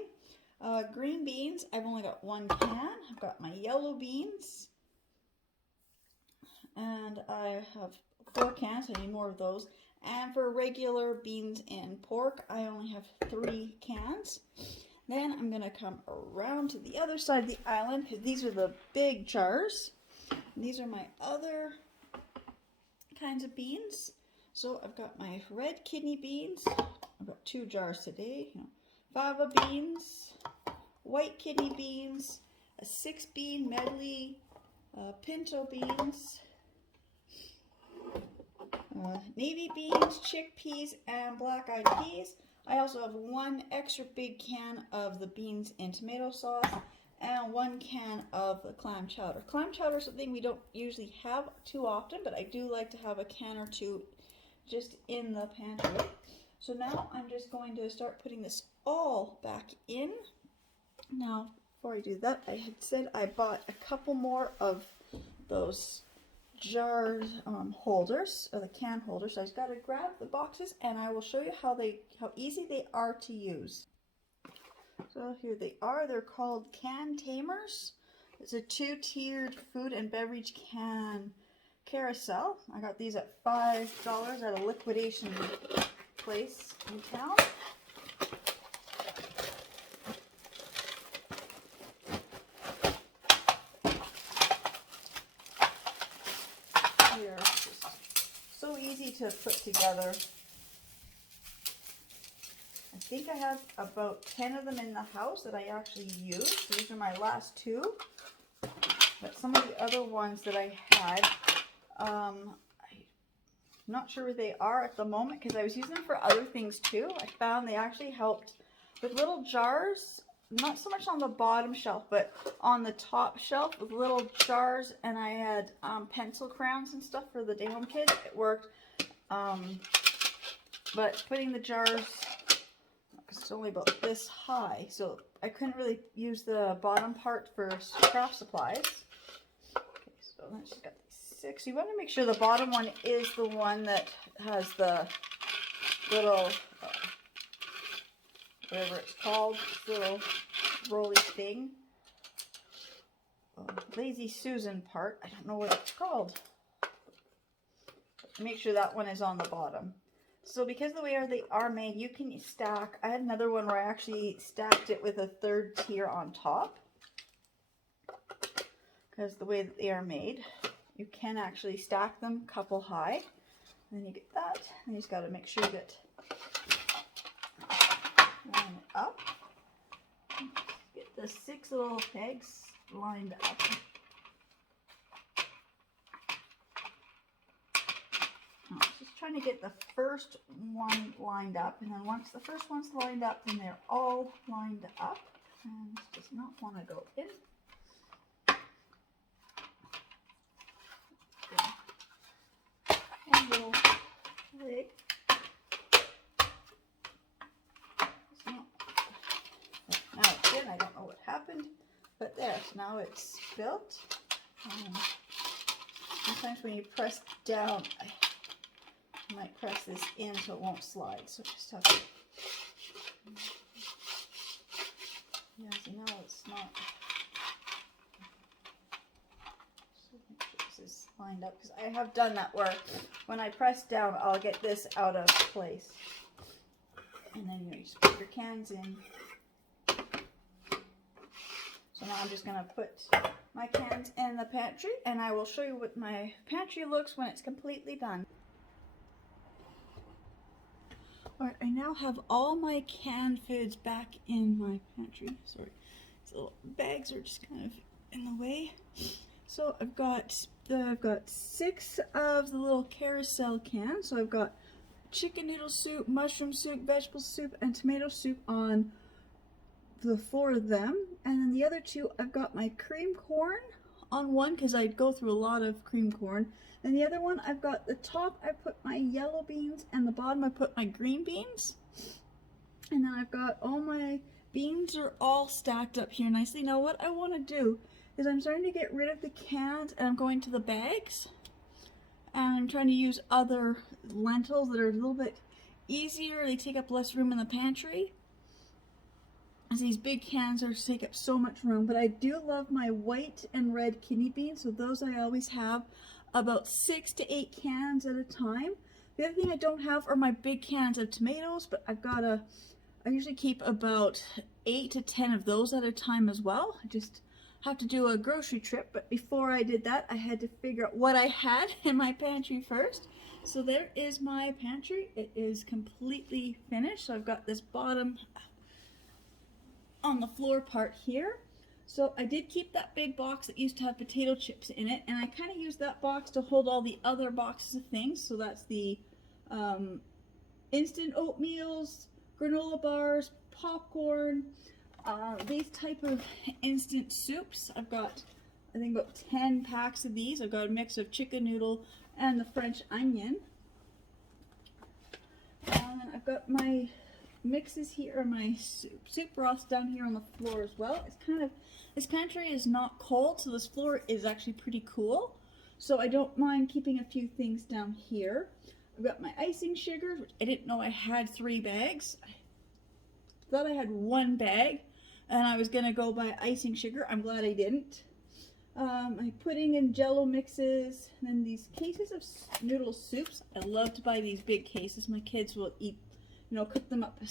Green beans, I've only got 1 can. I've got my yellow beans, and I have 4 cans, so I need more of those. And for regular beans and pork, I only have 3 cans. Then I'm going to come around to the other side of the island, because these are the big jars. And these are my other kinds of beans. So I've got my red kidney beans. I've got 2 jars today. Fava beans, white kidney beans, a 6-bean medley, pinto beans, navy beans, chickpeas, and black-eyed peas. I also have 1 extra big can of the beans and tomato sauce, and 1 can of the clam chowder. Clam chowder is something we don't usually have too often, but I do like to have a can or 2 just in the pantry. So now I'm just going to start putting this all back in. Now, before I do that, I had said I bought a couple more of those jar holders, or the can holders. So I just got to grab the boxes, and I will show you how easy they are to use. So here they are. They're called can tamers. It's a 2-tiered food and beverage can carousel. I got these at $5 at a liquidation place in town. They're just so easy to put together. I think I have about 10 of them in the house that I actually use. These are my last two. But some of the other ones that I had, I'm not sure where they are at the moment because I was using them for other things too. I found they actually helped with little jars, not so much on the bottom shelf, but on the top shelf with little jars. And I had pencil crayons and stuff for the day-home kids. It worked. But putting the jars, because it's only about this high, so I couldn't really use the bottom part for craft supplies. So then she's got these 6. You want to make sure the bottom one is the one that has the little, whatever it's called, little rolly thing. Lazy Susan part. I don't know what it's called. Make sure that one is on the bottom. So because of the way they are made, you can stack. I had another one where I actually stacked it with a 3rd tier on top. Because the way that they are made, you can actually stack them couple high. And then you get that, and you just got to make sure you get line it up. Get the 6 little pegs lined up. Just trying to get the first one lined up, and then once the first one's lined up, then they're all lined up. And does not want to go in. And little leg. Now it's in. I don't know what happened, but there. So now it's built. Sometimes when you press down, I might press this in so it won't slide. So just have to. Yeah, so now it's not. This is lined up because I have done that where when I press down, I'll get this out of place. And then you just put your cans in. So now I'm just going to put my cans in the pantry, and I will show you what my pantry looks when it's completely done. Alright, I now have all my canned foods back in my pantry. Sorry, these little bags are just kind of in the way. So I've got 6 of the little carousel cans. So I've got chicken noodle soup, mushroom soup, vegetable soup, and tomato soup on the 4 of them. And then the other 2, I've got my cream corn on one because I go through a lot of cream corn. And the other one, I've got the top, I put my yellow beans, and the bottom I put my green beans. And then I've got all my beans are all stacked up here nicely. Now what I want to do is I'm starting to get rid of the cans, and I'm going to the bags. And I'm trying to use other lentils that are a little bit easier. They take up less room in the pantry. As these big cans are take up so much room. But I do love my white and red kidney beans, so those I always have about 6 to 8 cans at a time. The other thing I don't have are my big cans of tomatoes, but I usually keep about 8 to 10 of those at a time as well. I just have to do a grocery trip, but before I did that, I had to figure out what I had in my pantry first. So there is my pantry. It is completely finished. So I've got this bottom on the floor part here. So I did keep that big box that used to have potato chips in it, and I kind of used that box to hold all the other boxes of things. So that's the instant oatmeals, granola bars, popcorn, these type of instant soups. I've got, I think, about 10 packs of these. I've got a mix of chicken noodle and the French onion. And then I've got my mixes here, my soup broths down here on the floor as well. It's kind of, this pantry is not cold, so this floor is actually pretty cool. So I don't mind keeping a few things down here. I've got my icing sugar, which I didn't know I had 3 bags. I thought I had 1 bag, and I was gonna go buy icing sugar. I'm glad I didn't. my pudding and jello mixes, and then these cases of noodle soups. I love to buy these big cases. My kids will eat, you know, cook them up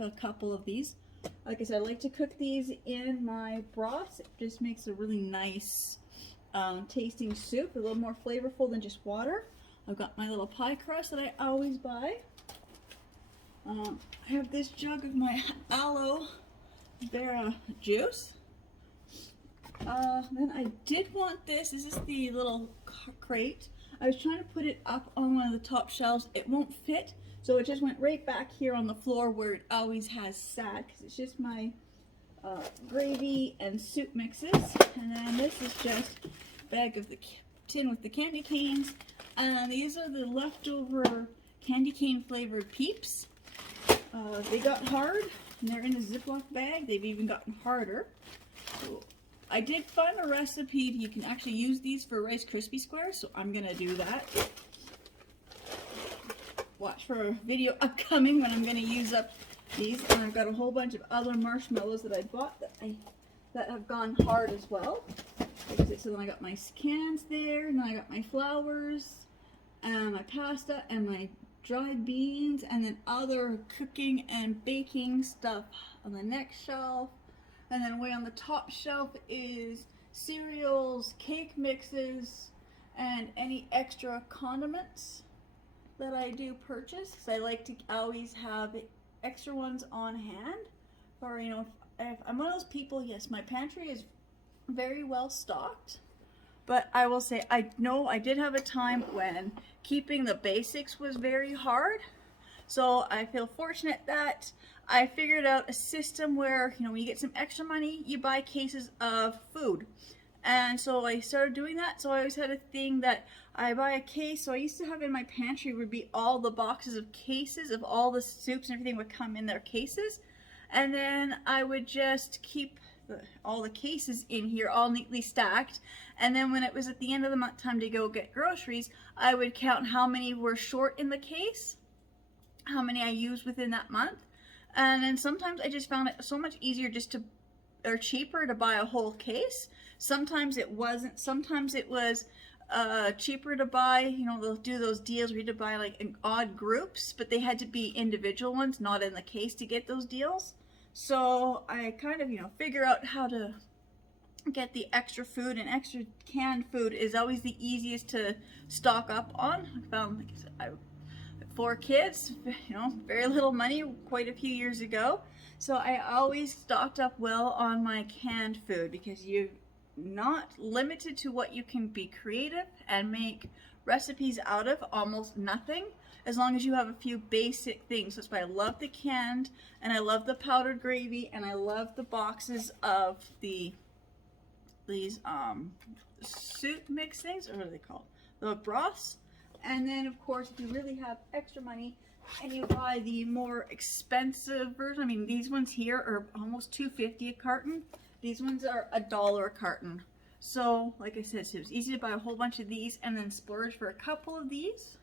a couple of these. Like I said, I like to cook these in my broths. It just makes a really nice tasting soup, a little more flavorful than just water. I've got my little pie crust that I always buy. I have this jug of my aloe vera juice. Then I did want this. This is the little crate. I was trying to put it up on one of the top shelves. It won't fit, so it just went right back here on the floor where it always has sat, because it's just my gravy and soup mixes. And then this is just a bag of the tin with the candy canes. These are the leftover candy cane flavored Peeps. They got hard, and they're in a Ziploc bag. They've even gotten harder. So I did find a recipe. You can actually use these for Rice Krispie squares, so I'm gonna do that. Watch for a video upcoming when I'm gonna use up these. And I've got a whole bunch of other marshmallows that I bought that have gone hard as well. So then I got my cans there, and then I got my flours, and my pasta, and my dried beans, and then other cooking and baking stuff on the next shelf. And then way on the top shelf is cereals, cake mixes, and any extra condiments that I do purchase, because I like to always have extra ones on hand. Or, you know, if I'm one of those people, yes, my pantry is very well stocked, but I will say, I know I did have a time when keeping the basics was very hard. So I feel fortunate that I figured out a system where, you know, when you get some extra money, you buy cases of food. And so I started doing that. So I always had a thing that I buy a case. So I used to have in my pantry would be all the boxes of cases of all the soups and everything would come in their cases. And then I would just keep all the cases in here all neatly stacked. And then when it was at the end of the month time to go get groceries, I would count how many were short in the case, how many I used within that month. And then sometimes I just found it so much easier just to, or cheaper to buy a whole case. Sometimes it wasn't. Sometimes it was cheaper to buy, you know, they'll do those deals where you had to buy like in odd groups, but they had to be individual ones, not in the case to get those deals. So I kind of, you know, figure out how to get the extra food, and extra canned food is always the easiest to stock up on. I found, like I said, I 4 kids, you know, very little money quite a few years ago. So I always stocked up well on my canned food, because you're not limited to what you can be creative and make recipes out of almost nothing, as long as you have a few basic things. That's why I love the canned, and I love the powdered gravy, and I love the boxes of these soup mix things, or what are they called? The broths. And then, of course, if you really have extra money and you buy the more expensive version, I mean, these ones here are almost $2.50 a carton. These ones are $1 a carton. So, like I said, so it's easy to buy a whole bunch of these and then splurge for a couple of these.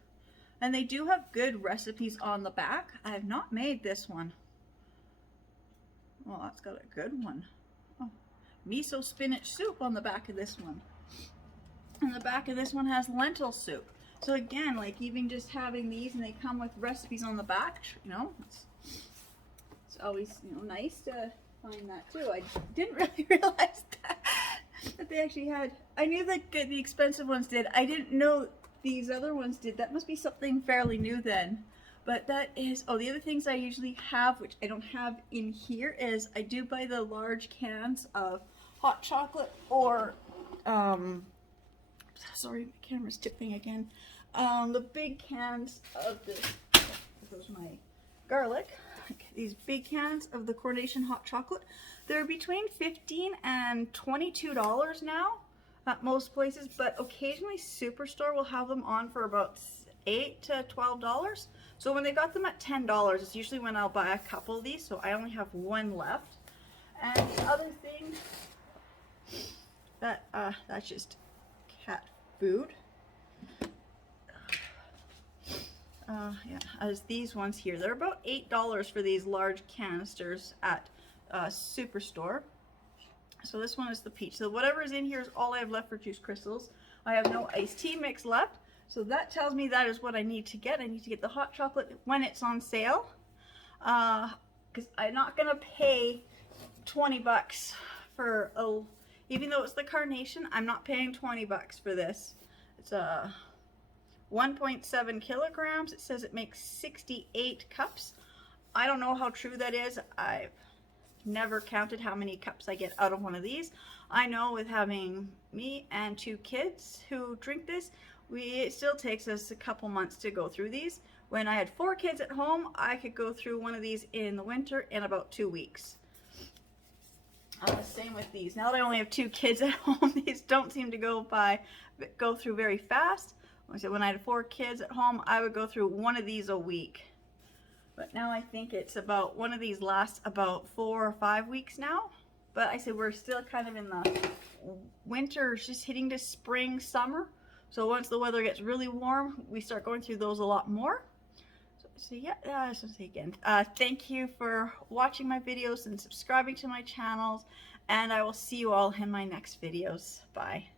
And they do have good recipes on the back. I have not made this one. Well, that's got a good one. Oh, miso spinach soup on the back of this one. And the back of this one has lentil soup. So again, like even just having these, and they come with recipes on the back, you know, it's always, you know, nice to find that too. I didn't really realize that they actually had, I knew that the expensive ones did. I didn't know these other ones did. That must be something fairly new then. But that is, oh, the other things I usually have, which I don't have in here, is I do buy the large cans of hot chocolate, or, sorry, my camera's tipping again. The big cans of this, there's my garlic. Okay, these big cans of the Coronation hot chocolate. They're between $15 and $22 now at most places, but occasionally Superstore will have them on for about $8 to $12. So when they got them at $10, it's usually when I'll buy a couple of these. So I only have one left. And the other thing that that's just cat food. Yeah, as these ones here, they're about $8 for these large canisters at Superstore. So this one is the peach. So whatever is in here is all I have left for juice crystals. I have no iced tea mix left. So that tells me that is what I need to get. I need to get the hot chocolate when it's on sale. Because I'm not going to pay 20 bucks for, even though it's the carnation, I'm not paying 20 bucks for this. It's 1.7 kilograms. It says it makes 68 cups. I don't know how true that is. I've never counted how many cups I get out of one of these. I know with having me and 2 kids who drink this, it still takes us a couple months to go through these. When I had 4 kids at home, I could go through one of these in the winter in about 2 weeks. Same with these. Now that I only have 2 kids at home, these don't seem to go through very fast. When I had 4 kids at home, I would go through one of these a week. But now I think it's about, one of these lasts about 4 or 5 weeks now. But I said we're still kind of in the winter, just hitting to spring, summer. So once the weather gets really warm, we start going through those a lot more. So yeah, I should say again, thank you for watching my videos and subscribing to my channels. And I will see you all in my next videos. Bye.